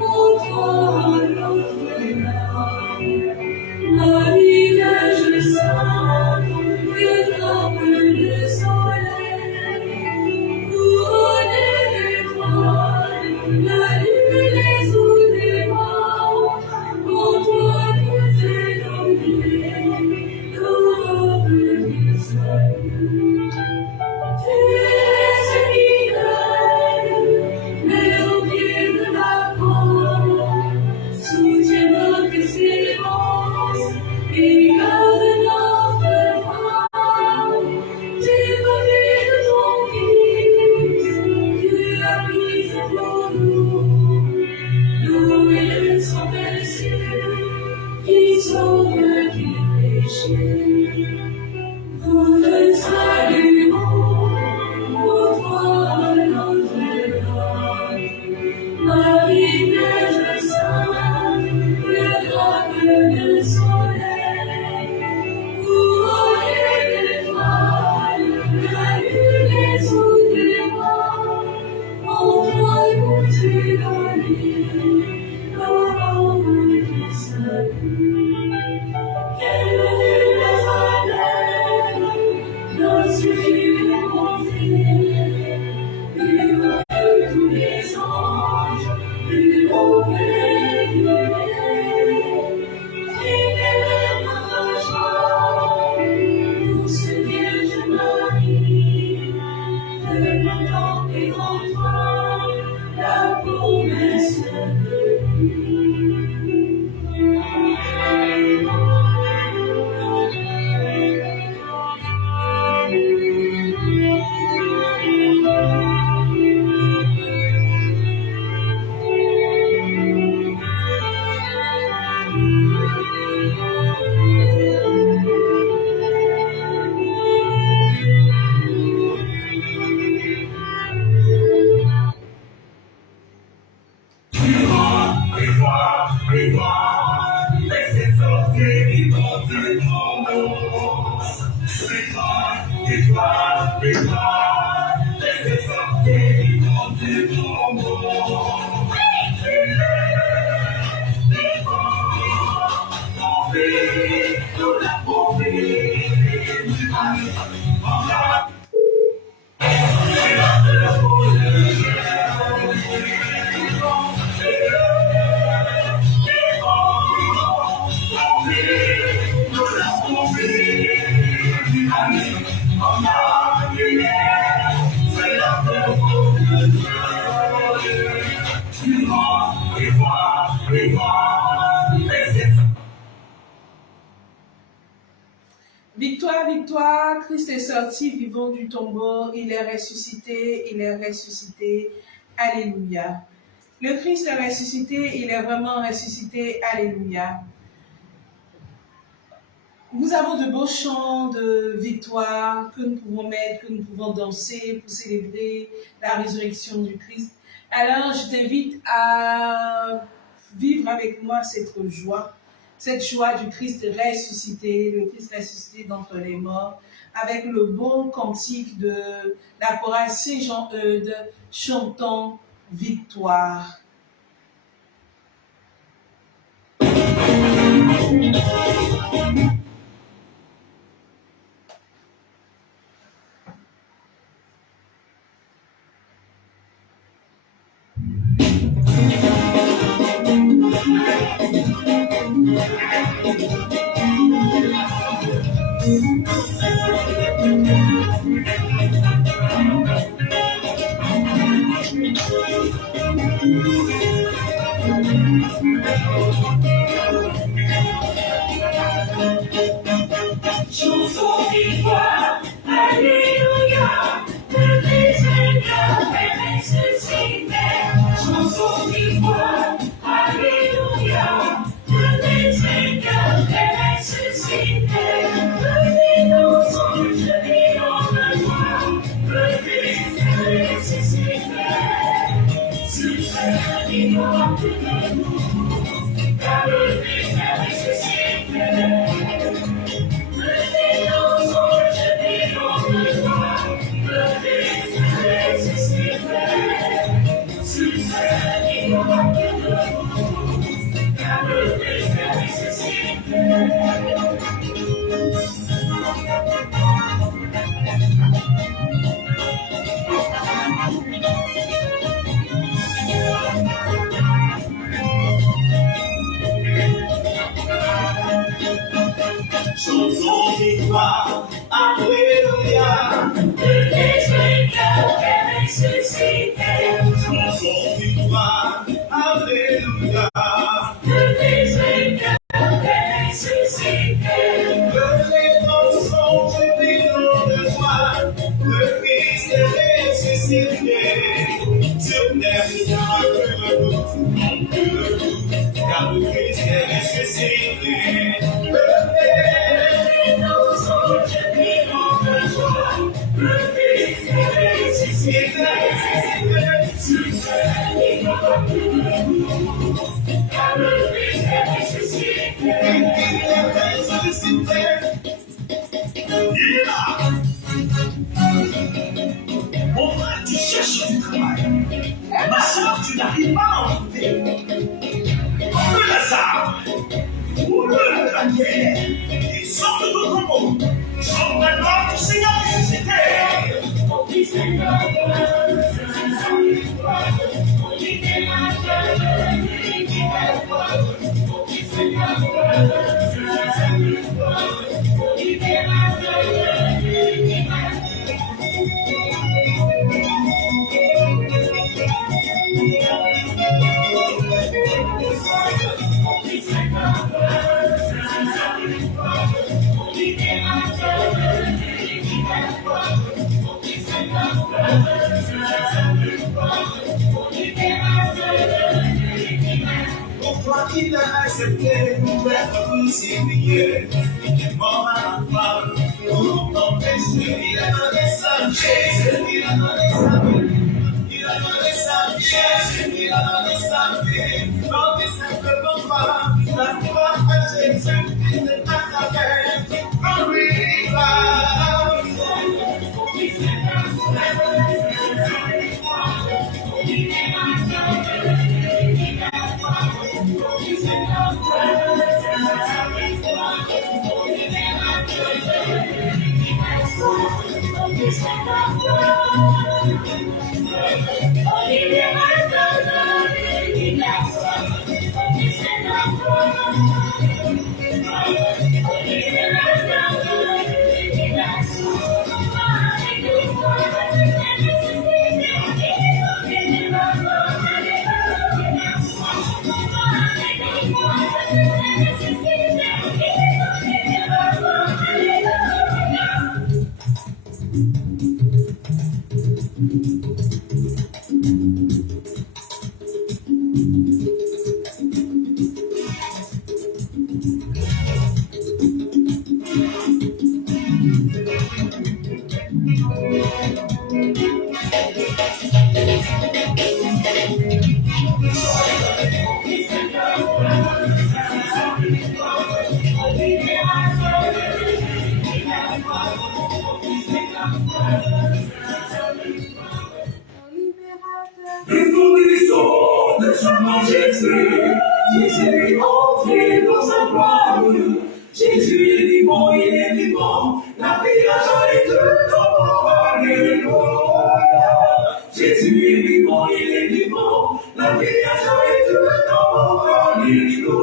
ô toi Notre-Dame, Marie Vierge Sainte, plus grande que le soleil, couronnée d'étoiles, la lune sous les mains, en toi nous élevons, l'aurore du salut. Tu es ce qui donne, mais au pied de la croix, soutiens notre espérance et garde notre foi. Tu m'as de ton Fils, tu as pris pour nous, loué le sang précieux qui sauve du péché. Nous te saluons, ô toi Notre-Dame, Marie Vierge Sainte, plus grande que le soleil, couronnée d'étoiles, la lune est sous tes mains, en toi nous élevons, l'aurore du salut. Quelle est la valeur, lorsque tu es monté, plus haut que tous les anges, plus haut que les nuées. Et quelle est notre joie, douce Vierge Marie, de contempler en toi la promesse de vie. Laissez sortir vivant de ton victoire, laissez sortir vivant de ton nous l'avons vu. Victoire, victoire, Christ est sorti vivant du tombeau, il est ressuscité, il est ressuscité. Alléluia. Le Christ est ressuscité, il est vraiment ressuscité. Alléluia. Nous avons de beaux chants de victoire que nous pouvons mettre, que nous pouvons danser pour célébrer la résurrection du Christ. Alors, je t'invite à vivre avec moi cette joie du Christ ressuscité, le Christ ressuscité d'entre les morts, avec le beau cantique de la chorale Saint-Jean-Eudes, chantant victoire. Chanson victoire, Alléluia, le Seigneur est ressuscité. Chanson victoire, Alléluia, le Seigneur est ressuscité. Le mensonge, le joie, le Christ est ressuscité. Super, il n'y aura plus de nous, car le Christ est ressuscité. Chanson victoire, Alléluia. Le Seigneur est ressuscité. Chanson victoire, Alléluia. Le Seigneur est ressuscité. Les mensonges brillent de joie, le Christ est ressuscité. Sur terre, il n'y a que le doute, car le Christ est ressuscité. Les mensonges brillent de joie, le Christ est ressuscité. Sur terre, il n'y aura plus de doute, car le Christ est ressuscité. Il est là. Mon frère, tu cherches du travail. Ma soeur, tu n'arrives pas à en trouver. On veut Lazare. On veut la guerre. Ils sortent de ton monde. Chante la gloire du Seigneur ressuscité. Pourquoi il a accepté d'être crucifié? Il est mort à la croix pour ton péché. Il a donné sa vie, il a donné sa vie. Il a donné sa vie, il a donné sa vie. Dans les simples pas, la croix à Jésus, il n'est pas ta paix. Quand lui il va. Jésus est entré dans sa gloire. Jésus est vivant, il est vivant. La création est de nouveau. Alléluia. Jésus est vivant, il est vivant. La création est de nouveau. Alléluia.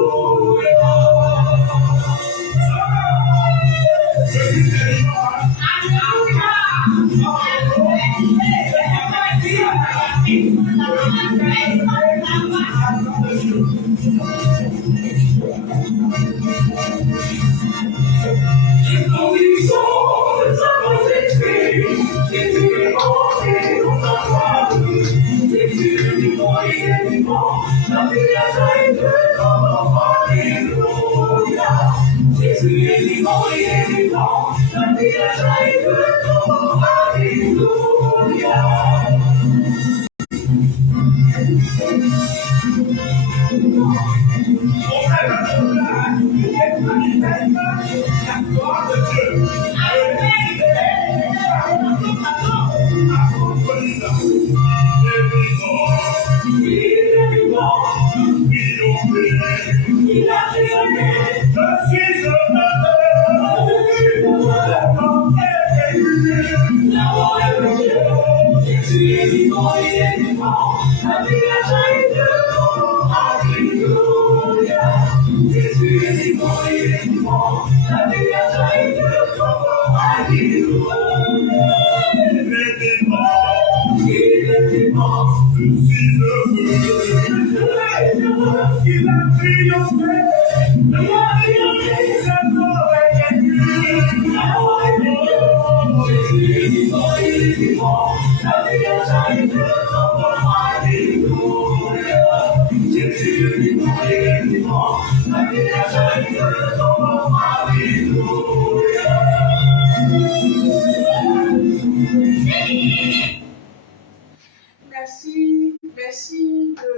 Jésus est vivant, il est vivant. La vie a jailli de ton. Alléluia. Mon frère, il est manifeste la gloire de Dieu. Il a rayonné. Je suis L'amour est de Dieu. Jésus est vivant, il est vivant. La vie a jailli de ton. Alléluia. Jésus est vivant, il est vivant. La vie a jailli de ton. Alléluia. Il est vivant. Je suis heureux. Il a triomphé. Il a rayonné. La gloire est de Dieu. L'amour est de Dieu. Jésus est vivant, il est vivant. La vie a jailli de ton. Alléluia. Jésus est vivant, il est vivant. La vie a jailli de ton. Alléluia. Merci de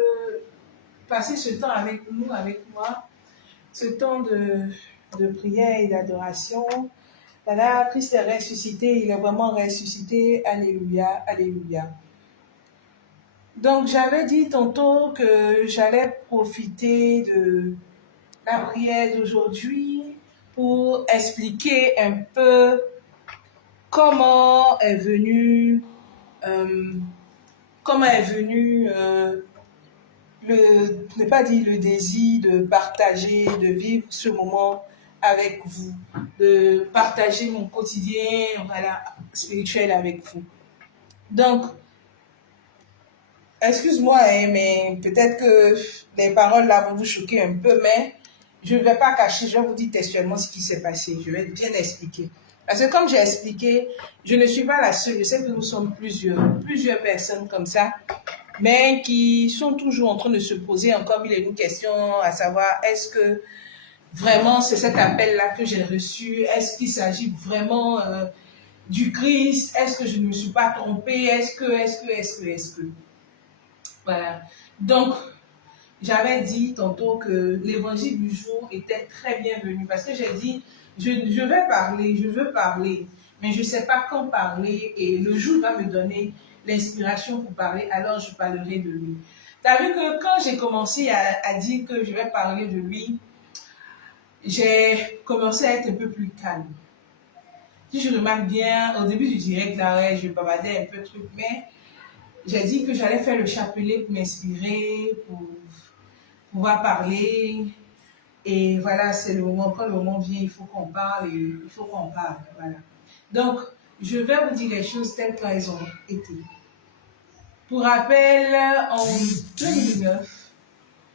passer ce temps avec nous, avec moi, ce temps de prière et d'adoration. Voilà, Christ est ressuscité, il est vraiment ressuscité. Alléluia, alléluia. Donc, j'avais dit tantôt que j'allais profiter de la prière d'aujourd'hui pour expliquer un peu comment est venu ne pas dire le désir de partager, de vivre ce moment avec vous, de partager mon quotidien, voilà, spirituel avec vous. Donc, excuse-moi, mais peut-être que les paroles là vont vous choquer un peu, mais je ne vais pas cacher, je vais vous dire textuellement ce qui s'est passé. Je vais bien expliquer. Parce que comme j'ai expliqué, je ne suis pas la seule. Je sais que nous sommes plusieurs personnes comme ça, mais qui sont toujours en train de se poser encore mille et une questions, à savoir, est-ce que vraiment c'est cet appel-là que j'ai reçu? Est-ce qu'il s'agit vraiment du Christ? Est-ce que je ne me suis pas trompée? Est-ce que? Voilà. Donc, j'avais dit tantôt que l'évangile du jour était très bienvenu parce que j'ai dit, je veux parler, mais je ne sais pas quand parler et le jour va me donner l'inspiration pour parler, alors je parlerai de lui. Tu as vu que quand j'ai commencé à dire que je vais parler de lui, j'ai commencé à être un peu plus calme. Si je remarque bien, au début du direct, là, ouais, je bavardais un peu de trucs, mais j'ai dit que j'allais faire le chapelet pour m'inspirer, pour pouvoir parler. Et voilà, c'est le moment, quand le moment vient, il faut qu'on parle, voilà. Donc, je vais vous dire les choses telles qu'elles ont été. Pour rappel, en 2009,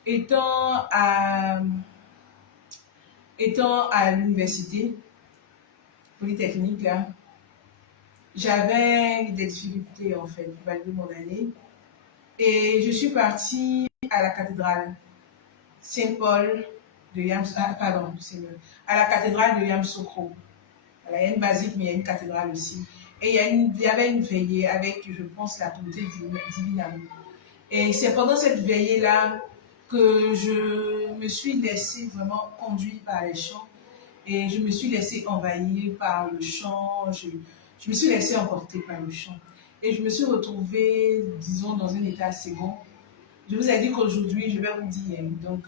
étant à l'université polytechnique, là, j'avais des difficultés en fait pour valider mon année. Et je suis partie à la cathédrale Saint-Paul de à la cathédrale de Yamoussoukro. Voilà, il y a une basilique, mais il y a une cathédrale aussi. Et il y avait une veillée avec, je pense, la communauté divine amour. Et c'est pendant cette veillée-là que je me suis laissée vraiment conduire par les chants. Et je me suis laissée envahir par le chant. Je me suis laissée emporter par le chant. Et je me suis retrouvée, disons, dans un état assez bon. Je vous ai dit qu'aujourd'hui, je vais vous dire. Donc,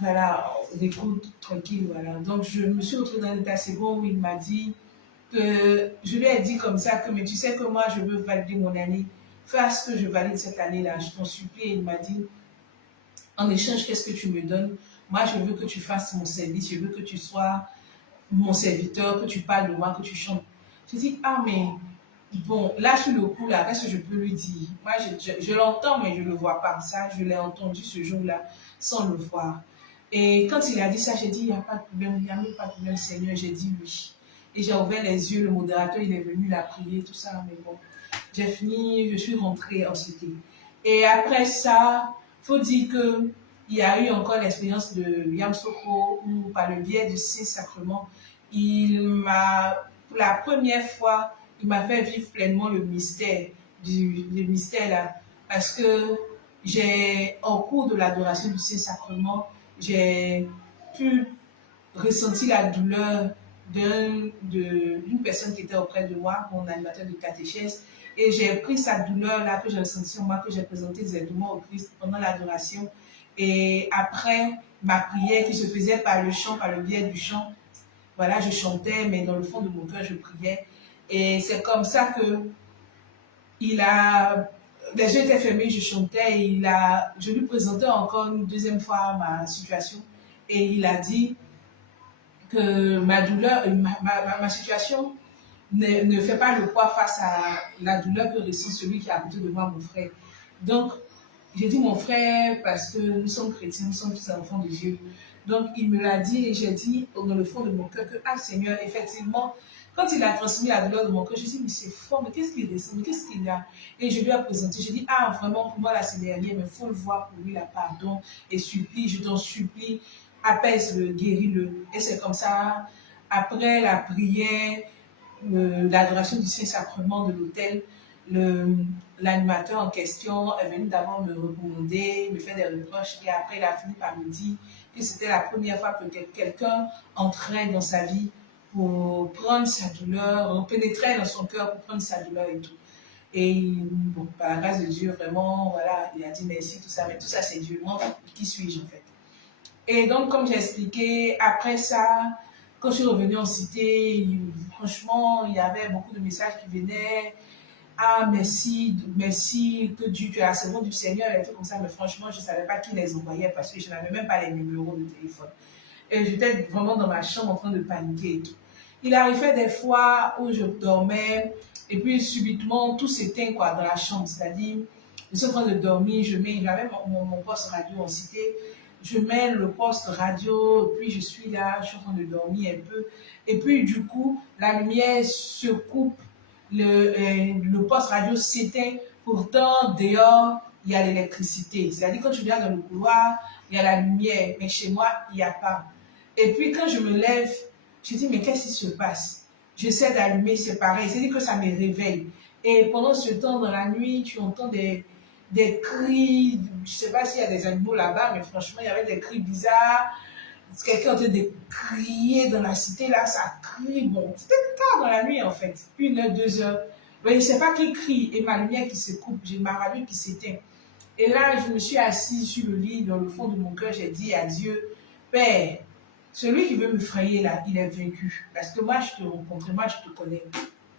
voilà, d'écoute tranquille, voilà. Donc, je me suis retrouvée dans un état assez bon où il m'a dit que, je lui ai dit comme ça que, mais tu sais que moi, je veux valider mon année. Fais ce que je valide cette année-là, je t'en supplie. Et il m'a dit, en échange, qu'est-ce que tu me donnes? Moi, je veux que tu fasses mon service, je veux que tu sois mon serviteur, que tu parles de moi, que tu chantes. Je dis, ah, mais bon, là, sur le coup, là, qu'est-ce que je peux lui dire? Moi, je l'entends, mais je ne le vois pas. Ça, je l'ai entendu ce jour-là, sans le voir. Et quand il a dit ça, j'ai dit, il n'y a pas de problème, il n'y a même pas de problème, Seigneur. J'ai dit oui. Et j'ai ouvert les yeux, le modérateur, il est venu la prier, tout ça, mais bon. J'ai fini, je suis rentrée en cité. Et après ça, il faut dire que il y a eu encore l'expérience de Yamsoko où, par le biais du Saint-Sacrement, pour la première fois, il m'a fait vivre pleinement le mystère là. Parce que au cours de l'adoration du Saint-Sacrement, j'ai pu ressentir la douleur d'une personne qui était auprès de moi, mon animateur de catéchèse, et j'ai pris sa douleur-là que j'ai ressentie en moi, que j'ai présentée directement au Christ pendant l'adoration. Et après ma prière qui se faisait par le chant, par le biais du chant, voilà, je chantais, mais dans le fond de mon cœur, je priais. Et c'est comme ça que les yeux étaient fermés, je chantais, et je lui présentais encore une deuxième fois ma situation, et il a dit que ma douleur, ma situation ne fait pas le poids face à la douleur que ressent celui qui est à côté de moi, mon frère. Donc, j'ai dit mon frère parce que nous sommes chrétiens, nous sommes tous enfants de Dieu. Donc, il me l'a dit et j'ai dit dans le fond de mon cœur que, ah Seigneur, effectivement, quand il a transmis la douleur de mon cœur, je dit, mais c'est fort, mais qu'est-ce qu'il ressent, mais qu'est-ce qu'il a? Et je lui ai présenté, j'ai dit, ah vraiment, pour moi là c'est derrière, mais il faut le voir pour lui, la pardon et supplie, je t'en supplie, apaise-le, guéris-le. Et c'est comme ça, après la prière, l'adoration du Saint-Sacrement de l'hôtel, l'animateur en question est venu d'abord me recommander, me faire des reproches, et après il a fini par me dire que c'était la première fois que quelqu'un entrait dans sa vie pour prendre sa douleur, pénétrait dans son cœur pour prendre sa douleur et tout. Et bon, par la grâce de Dieu, vraiment, voilà, il a dit merci, tout ça, mais tout ça c'est Dieu. Moi, qui suis-je en fait? Et donc, comme j'ai expliqué, après ça, quand je suis revenue en cité, franchement, il y avait beaucoup de messages qui venaient. Ah, merci, merci, que Dieu, tu as la servante du Seigneur, et tout comme ça. Mais franchement, je ne savais pas qui les envoyait parce que je n'avais même pas les numéros de téléphone. Et j'étais vraiment dans ma chambre en train de paniquer et tout. Il arrivait des fois où je dormais et puis subitement tout s'éteint quoi dans la chambre. C'est-à-dire, je suis en train de dormir, j'avais mon poste radio en cité. Je mets le poste radio, puis je suis là, je suis en train de dormir un peu. Et puis du coup, la lumière se coupe, le poste radio s'éteint. Pourtant, dehors, il y a l'électricité. C'est-à-dire, quand tu viens dans le couloir, il y a la lumière, mais chez moi, il n'y a pas. Et puis, quand je me lève, je dis, mais qu'est-ce qui se passe? J'essaie d'allumer, c'est pareil. C'est-à-dire que ça me réveille. Et pendant ce temps, dans la nuit, tu entends des cris, je ne sais pas s'il y a des animaux là-bas, mais franchement, il y avait des cris bizarres. Quelqu'un en train de crier dans la cité, là, ça crie. Bon, c'était tard dans la nuit, en fait. 1 heure, 2 heures. Mais je ne sais pas qui crie. Et ma lumière qui se coupe, j'ai ma radio qui s'éteint. Et là, je me suis assise sur le lit, dans le fond de mon cœur, j'ai dit à Dieu, Père, celui qui veut me frayer là, il est vaincu. Parce que moi, je te rencontre, moi, je te connais.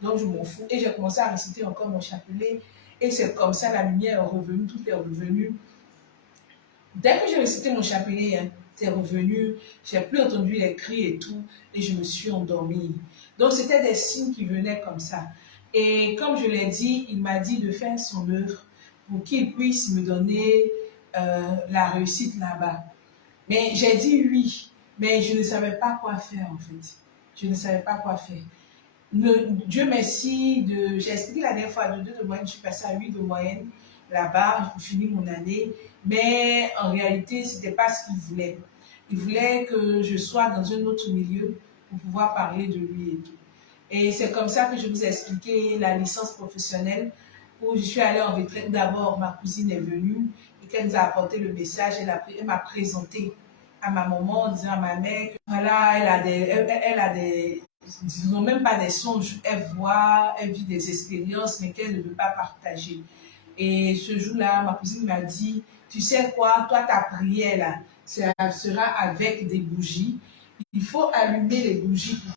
Donc, je m'en fous. Et j'ai commencé à réciter encore mon chapelet. Et c'est comme ça, la lumière est revenue, tout est revenu. Dès que j'ai récité mon chapelet, hein, c'est revenu, j'ai plus entendu les cris et tout, et je me suis endormie. Donc, c'était des signes qui venaient comme ça. Et comme je l'ai dit, il m'a dit de faire son œuvre pour qu'il puisse me donner la réussite là-bas. Mais j'ai dit oui, mais je ne savais pas quoi faire en fait. Je ne savais pas quoi faire. Dieu merci, j'ai expliqué la dernière fois, de 2 de moyenne, je suis passée à 8 de moyenne là-bas, j'ai fini mon année, mais en réalité, ce n'était pas ce qu'il voulait. Il voulait que je sois dans un autre milieu pour pouvoir parler de lui et tout. Et c'est comme ça que je vous ai expliqué la licence professionnelle, où je suis allée en retraite. D'abord, ma cousine est venue et qu'elle nous a apporté le message, elle m'a présenté à ma maman en disant à ma mère que voilà, elle a des disons même pas des songes, elle vit des expériences, mais qu'elle ne veut pas partager. Et ce jour-là, ma cousine m'a dit, tu sais quoi, toi ta prière là, ça sera avec des bougies. Il faut allumer les bougies pour